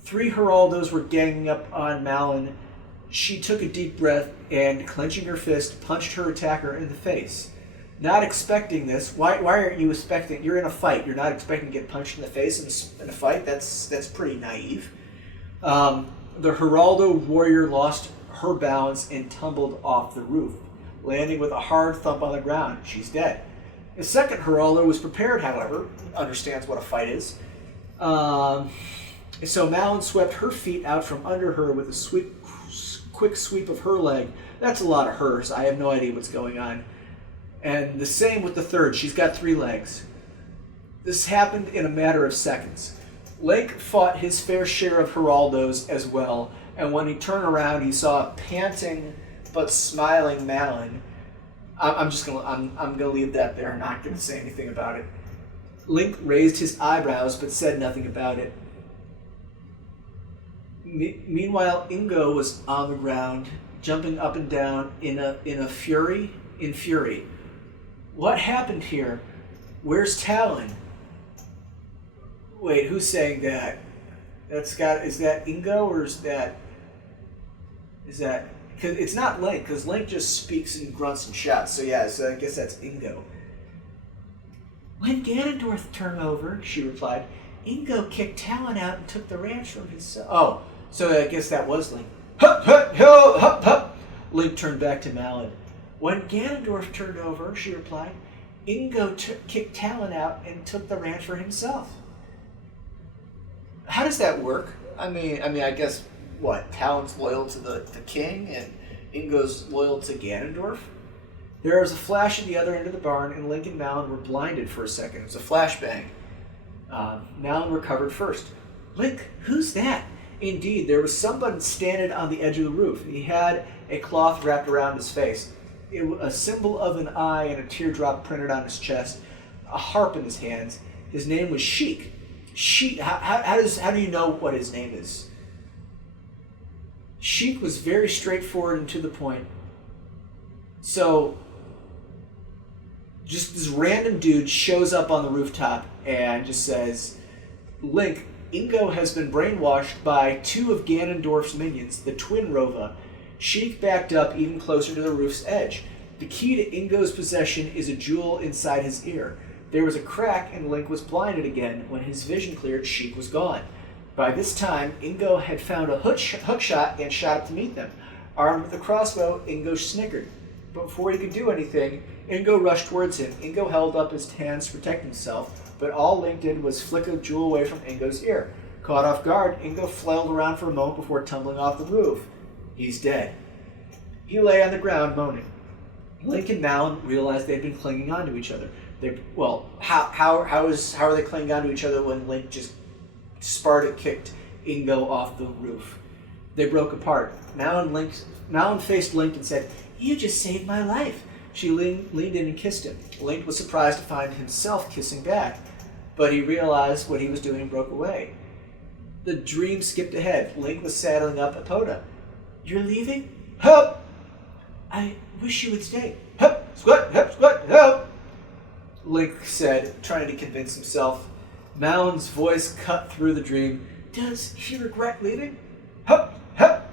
3 Geraldos were ganging up on Malon. She took a deep breath and, clenching her fist, punched her attacker in the face. Not expecting this. Why aren't you expecting? You're in a fight. You're not expecting to get punched in the face in a fight? That's pretty naive. The Geraldo warrior lost her balance and tumbled off the roof, landing with a hard thump on the ground. She's dead. The second Geraldo was prepared, however, understands what a fight is. So Malon swept her feet out from under her with a quick sweep of her leg. That's a lot of hers. I have no idea what's going on. And the same with the third. She's got 3 legs. This happened in a matter of seconds. Link fought his fair share of Geraldos as well, and when he turned around, he saw a panting but smiling Malon. I'm gonna leave that there. I'm not gonna say anything about it. Link raised his eyebrows but said nothing about it. Meanwhile, Ingo was on the ground, jumping up and down in fury. What happened here? Where's Talon? Wait, who's saying that? Is that Ingo, or is that? Because it's not Link, because Link just speaks and grunts and shouts. So yeah, so I guess that's Ingo. When Ganondorf turned over, she replied, Ingo kicked Talon out and took the ranch from himself. Oh, so I guess that was Link. Hup, hup, hup, hup, hup. Link turned back to Malon. When Ganondorf turned over, she replied, Ingo kicked Talon out and took the ranch for himself. How does that work? I mean, I guess, what, Talon's loyal to the king and Ingo's loyal to Ganondorf? There was a flash at the other end of the barn, and Link and Malon were blinded for a second. It was a flashbang. Malon recovered first. Link, who's that? Indeed, there was someone standing on the edge of the roof. He had a cloth wrapped around his face, a symbol of an eye and a teardrop printed on his chest, a harp in his hands. His name was Sheik. Sheik. How do you know what his name is? Sheik was very straightforward and to the point. So, just this random dude shows up on the rooftop and just says, Link, Ingo has been brainwashed by two of Ganondorf's minions, the Twin Rova. Sheik backed up even closer to the roof's edge. The key to Ingo's possession is a jewel inside his ear. There was a crack and Link was blinded again. When his vision cleared, Sheik was gone. By this time, Ingo had found a hookshot and shot up to meet them. Armed with a crossbow, Ingo snickered. But before he could do anything, Ingo rushed towards him. Ingo held up his hands to protect himself, but all Link did was flick a jewel away from Ingo's ear. Caught off guard, Ingo flailed around for a moment before tumbling off the roof. He's dead. He lay on the ground, moaning. Link and Malon realized they had been clinging on to each other. How are they clinging on to each other when Link just Sparta kicked Ingo off the roof? They broke apart. Malon faced Link and said, "You just saved my life." She leaned in and kissed him. Link was surprised to find himself kissing back, but he realized what he was doing and broke away. The dream skipped ahead. Link was saddling up Epona. "You're leaving?" "Help! I wish you would stay." "Help! Squat! Help! Squat! Help!" Link said, trying to convince himself. Malon's voice cut through the dream. "Does he regret leaving?" "Help! Help!"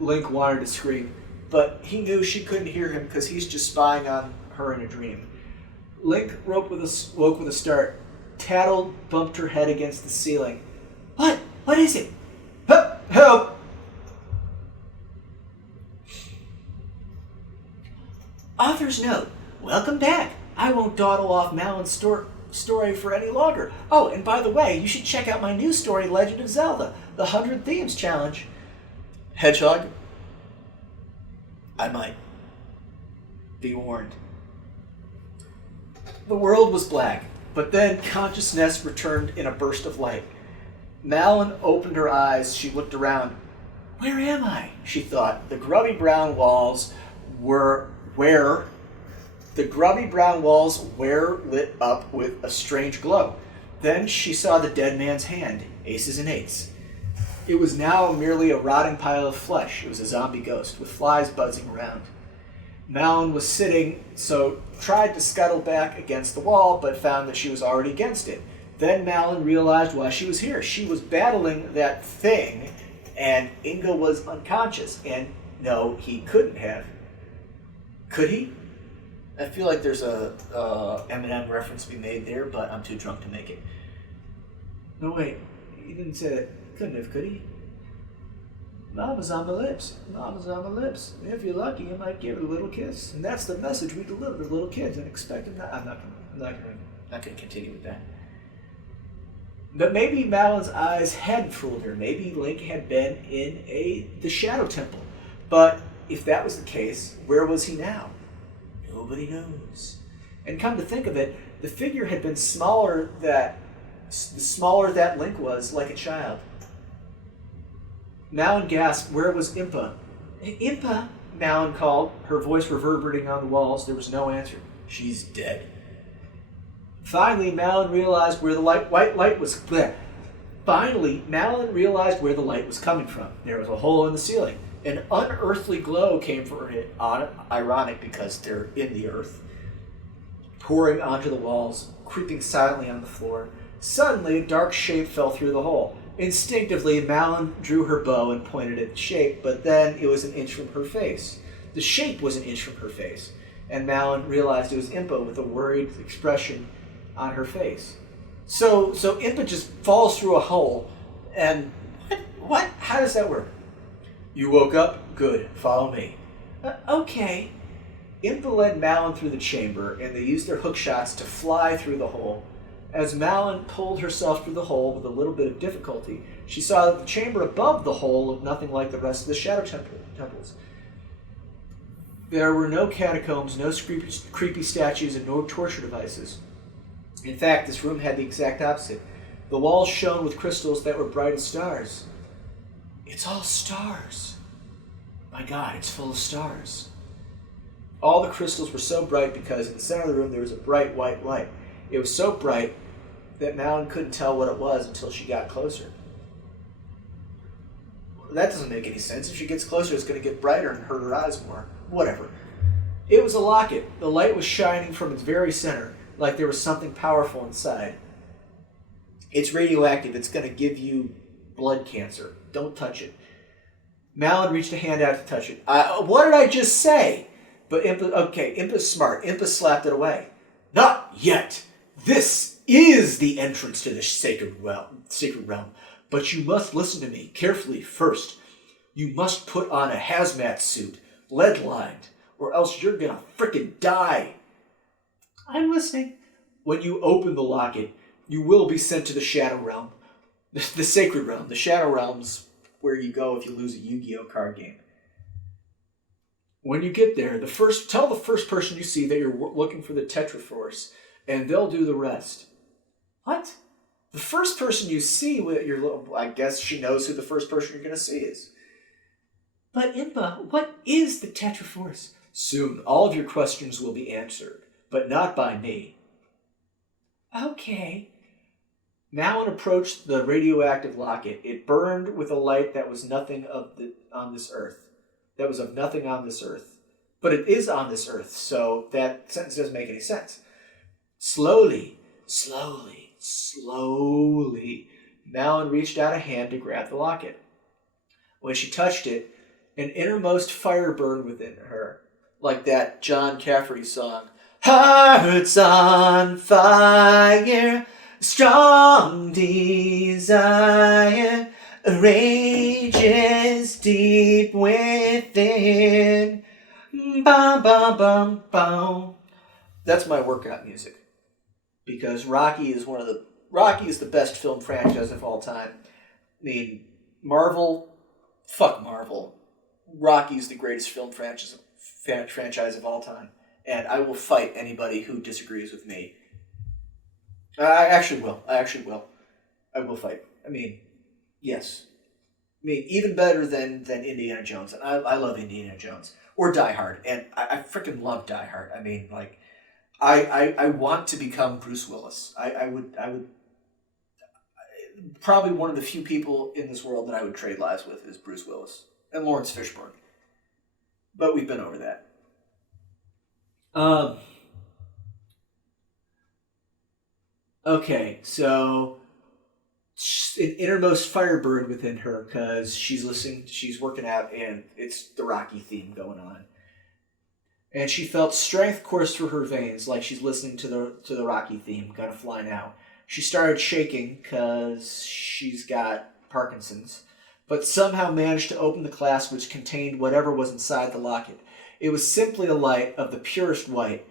Link wanted to scream, but he knew she couldn't hear him because he's just spying on her in a dream. Link woke with a start. Tattle bumped her head against the ceiling. "What? What is it?" "Help! Help!" Author's note. Welcome back. I won't dawdle off Malon's story for any longer. Oh, and by the way, you should check out my new story, Legend of Zelda, the 100 Themes Challenge. Hedgehog, I might. Be warned. The world was black, but then consciousness returned in a burst of light. Malon opened her eyes. She looked around. Where am I? She thought. The grubby brown walls were lit up with a strange glow. Then she saw the dead man's hand, aces and eights. It was now merely a rotting pile of flesh. It was a zombie ghost, with flies buzzing around. Malon was sitting, so tried to scuttle back against the wall, but found that she was already against it. Then Malon realized why she was here. She was battling that thing, and Ingo was unconscious. And no, he couldn't have. Could he? I feel like there's a Eminem reference to be made there, but I'm too drunk to make it. No, wait. He didn't say that. Couldn't have, could he? Mama's on my lips. Mama's on my lips. If you're lucky, you might give her a little kiss. And that's the message we deliver to little kids and expect them not. I'm not going to continue with that. But maybe Malon's eyes hadn't fooled her. Maybe Link had been in the Shadow Temple. But if that was the case, where was he now? Nobody knows. And come to think of it, the figure had been smaller that Link was, like a child. Malon gasped, where was Impa? Impa, Malon called, her voice reverberating on the walls. There was no answer. She's dead. Finally, Malon realized where the light was coming from. There was a hole in the ceiling. An unearthly glow came from it, ironic because they're in the earth, pouring onto the walls, creeping silently on the floor. Suddenly, a dark shape fell through the hole. Instinctively, Malon drew her bow and pointed at the shape, but then it was an inch from her face. The shape was an inch from her face, and Malon realized it was Impa with a worried expression on her face. So Impa just falls through a hole, and what? How does that work? You woke up? Good. Follow me. Okay. Impa led Malon through the chamber, and they used their hook shots to fly through the hole. As Malon pulled herself through the hole with a little bit of difficulty, she saw that the chamber above the hole looked nothing like the rest of the Shadow Temples. There were no catacombs, no creepy statues, and no torture devices. In fact, this room had the exact opposite. The walls shone with crystals that were bright as stars. It's all stars. My God, it's full of stars. All the crystals were so bright because in the center of the room there was a bright white light. It was so bright that Malin couldn't tell what it was until she got closer. That doesn't make any sense. If she gets closer, it's going to get brighter and hurt her eyes more. Whatever. It was a locket. The light was shining from its very center, like there was something powerful inside. It's radioactive. It's going to give you blood cancer. Don't touch it. Malin reached a hand out to touch it. What did I just say? But Impa's smart. Impa slapped it away. Not yet. This is the entrance to the sacred realm. But you must listen to me carefully first. You must put on a hazmat suit, lead-lined, or else you're gonna frickin' die. I'm listening. When you open the locket, you will be sent to the Shadow Realm. The Sacred Realm. The Shadow Realm's where you go if you lose a Yu-Gi-Oh card game. When you get there, tell the first person you see that you're looking for the Tetraforce, and they'll do the rest. What? The first person you see, I guess she knows who the first person you're going to see is. But Impa, what is the Tetraforce? Soon, all of your questions will be answered, but not by me. Okay. Malin approached the radioactive locket. It burned with a light that was nothing on this earth. That was of nothing on this earth. But it is on this earth, so that sentence doesn't make any sense. Slowly, Malin reached out a hand to grab the locket. When she touched it, an innermost fire burned within her, like that John Cafferty song. Hearts on fire, strong desire, rages deep within. Bum, bum, bum, bum. That's my workout music. Because Rocky is the best film franchise of all time. I mean, fuck Marvel. Rocky is the greatest film franchise of all time. And I will fight anybody who disagrees with me. I actually will. I will fight. I mean, yes. I mean, even better than Indiana Jones. And I love Indiana Jones. Or Die Hard. And I freaking love Die Hard. I mean, like, I want to become Bruce Willis. I would probably one of the few people in this world that I would trade lives with is Bruce Willis. And Lawrence Fishburne. But we've been over that. Okay, so an innermost fire burned within her because she's working out, and it's the Rocky theme going on. And she felt strength course through her veins, like she's listening to the Rocky theme, Gonna Fly Now. She started shaking because she's got Parkinson's, but somehow managed to open the clasp which contained whatever was inside the locket. It was simply a light of the purest white.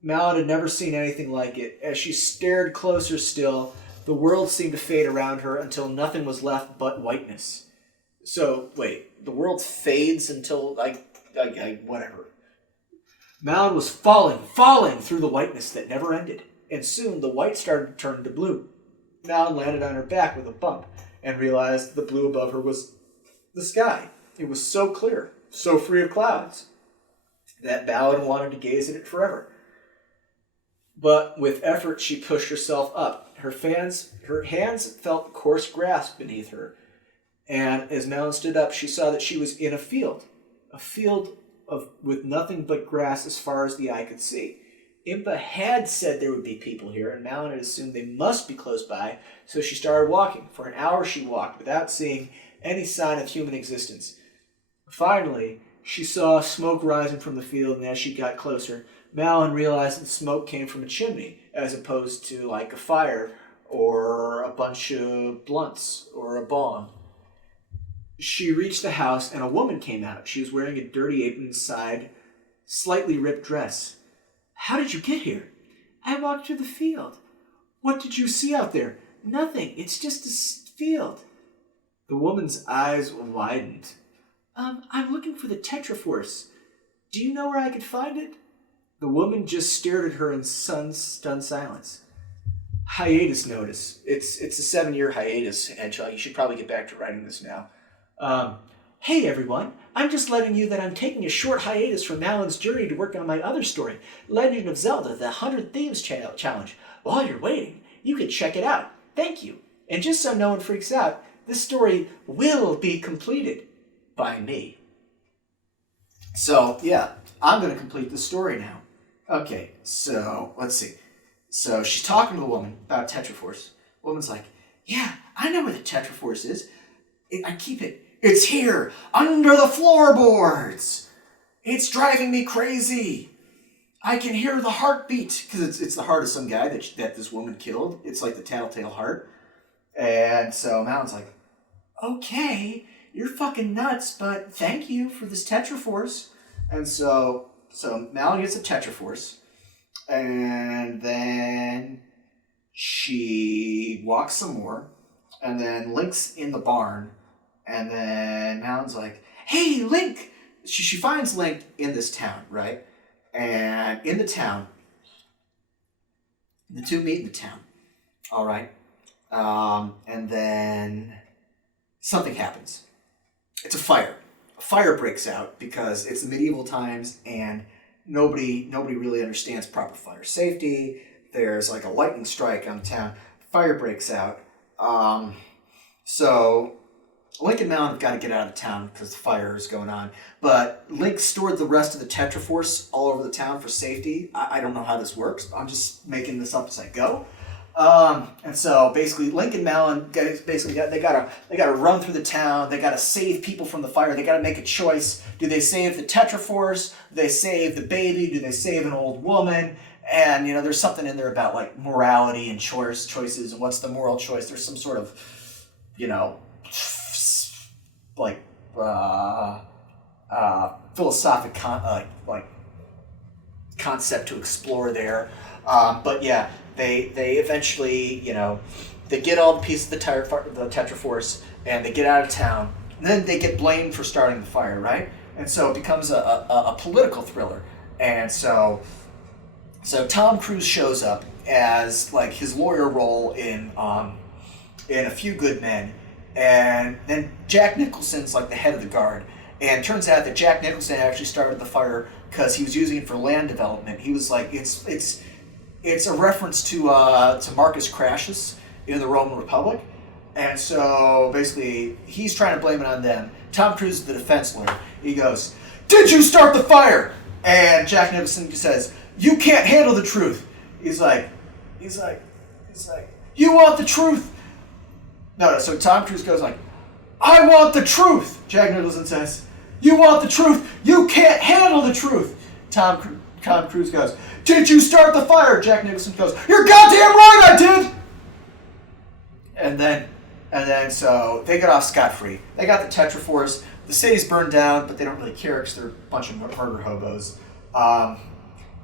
Malin had never seen anything like it. As she stared closer still, the world seemed to fade around her until nothing was left but whiteness. So, wait, the world fades until, whatever. Malin was falling through the whiteness that never ended, and soon the white started to turn to blue. Malin landed on her back with a bump, and realized the blue above her was the sky. It was so clear, so free of clouds, that Malin wanted to gaze at it forever. But with effort, she pushed herself up. Her hands felt coarse grasp beneath her. And as Malin stood up, she saw that she was in a field with nothing but grass as far as the eye could see. Impa had said there would be people here, and Malin had assumed they must be close by, so she started walking. For an hour she walked, without seeing any sign of human existence. Finally, she saw smoke rising from the field, and as she got closer, Malin realized that the smoke came from a chimney, as opposed to like a fire, or a bunch of blunts, or a bong. She reached the house, and a woman came out. She was wearing a dirty apron inside, slightly ripped dress. How did you get here? I walked through the field. What did you see out there? Nothing. It's just a field. The woman's eyes widened. I'm looking for the Tetraforce. Do you know where I could find it? The woman just stared at her in stunned silence. Hiatus notice. It's a 7-year hiatus, Hedgehog. You should probably get back to writing this now. Hey everyone, I'm just letting you that I'm taking a short hiatus from Melon's journey to work on my other story, Legend of Zelda, the 100 Thieves Challenge. While you're waiting, you can check it out. Thank you. And just so no one freaks out, this story will be completed by me. So, yeah, I'm going to complete the story now. Okay, so, let's see. So, she's talking to the woman about Tetraforce. The woman's like, yeah, I know where the Tetraforce is. I keep it. It's here, under the floorboards. It's driving me crazy. I can hear the heartbeat, because it's the heart of some guy that this woman killed. It's like the tattletale heart. And so Melon's like, okay, you're fucking nuts, but thank you for this Tetraforce. And so Melon gets a Tetraforce, and then she walks some more, and then Link's in the barn, and then Melon's like, hey, Link! She finds Link in this town, right? And in the town, the two meet in the town, all right? And then something happens. It's a fire. A fire breaks out because it's the medieval times and nobody really understands proper fire safety. There's like a lightning strike on the town. Fire breaks out. So Link and Melon have got to get out of town because the fire is going on. But Link stored the rest of the Tetraforce all over the town for safety. I don't know how this works. I'm just making this up as I go. And so basically Link and Melon they gotta run through the town. They gotta save people from the fire. They gotta make a choice. Do they save the Tetraforce? Do they save the baby? Do they save an old woman? And there's something in there about like morality and choices and what's the moral choice. There's some sort of philosophic concept to explore there. But yeah. They eventually, they get all the pieces of the Tetraforce, and they get out of town. And then they get blamed for starting the fire, right? And so it becomes a political thriller. And so Tom Cruise shows up as like his lawyer role in A Few Good Men, and then Jack Nicholson's like the head of the guard. And it turns out that Jack Nicholson actually started the fire because he was using it for land development. He was like, it's a reference to Marcus Crassus in the Roman Republic. And so basically he's trying to blame it on them. Tom Cruise is the defense lawyer. He goes, did you start the fire? And Jack Nicholson says, you can't handle the truth. He's like, you want the truth? No, so Tom Cruise goes like, I want the truth. Jack Nicholson says, you want the truth? You can't handle the truth. Tom Cruise goes, did you start the fire? Jack Nicholson goes, you're goddamn right I did! And then so they get off scot-free. They got the Tetraforce. The city's burned down, but they don't really care because they're a bunch of murder hobos.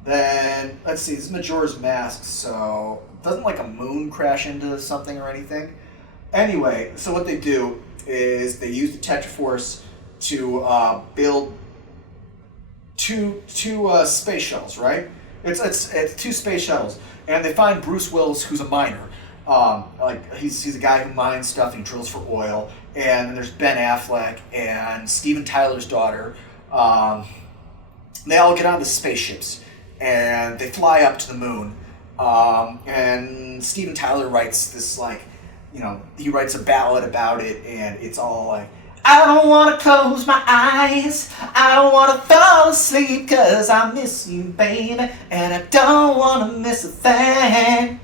Then, let's see, this is Majora's Mask, so doesn't like a moon crash into something or anything? Anyway, so what they do is they use the Tetraforce to build two space shuttles, right? It's two space shuttles, and they find Bruce Willis, who's a miner. He's a guy who mines stuff and drills for oil. And then there's Ben Affleck and Steven Tyler's daughter. They all get on the spaceships, and they fly up to the moon. And Steven Tyler writes this he writes a ballad about it, and it's all like, I don't want to close my eyes, I don't want to fall asleep, 'cause I miss you, baby, and I don't want to miss a thing.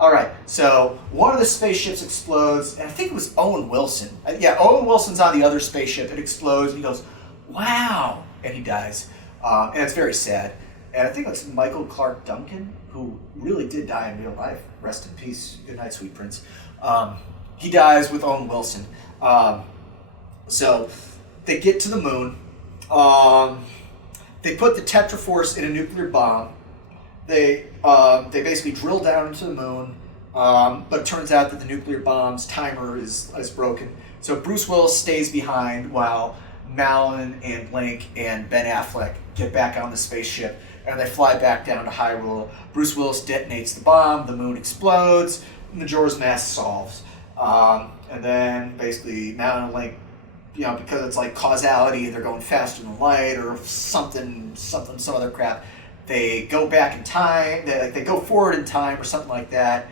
Alright, so one of the spaceships explodes, and I think it was Owen Wilson. Yeah, Owen Wilson's on the other spaceship, it explodes, and he goes, wow, and he dies. And it's very sad. And I think it's Michael Clark Duncan, who really did die in real life. Rest in peace. Good night, sweet prince. He dies with Owen Wilson. So they get to the moon. They put the Tetraforce in a nuclear bomb. They basically drill down into the moon, but it turns out that the nuclear bomb's timer is broken. So Bruce Willis stays behind while Malin and Link and Ben Affleck get back on the spaceship, and they fly back down to Hyrule. Bruce Willis detonates the bomb, the moon explodes, Majora's Mask solves. And then basically Malin and Link, because it's like causality, they're going faster than light or some other crap. They go back in time, they go forward in time or something like that.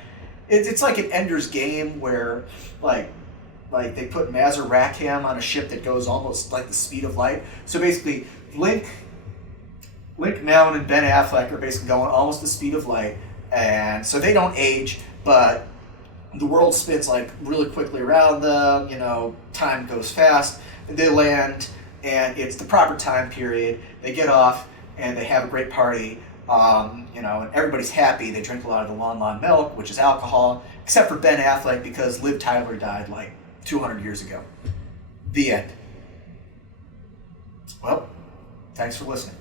It's like an Ender's Game where like they put Mazar Rakham on a ship that goes almost like the speed of light. So basically Link, Malin, and Ben Affleck are basically going almost the speed of light, and so they don't age, but the world spins like really quickly around them, time goes fast, and they land, and it's the proper time period. They get off, and they have a great party, and everybody's happy. They drink a lot of the Lon Lon milk, which is alcohol, except for Ben Affleck, because Liv Tyler died like 200 years ago. The end. Well, thanks for listening.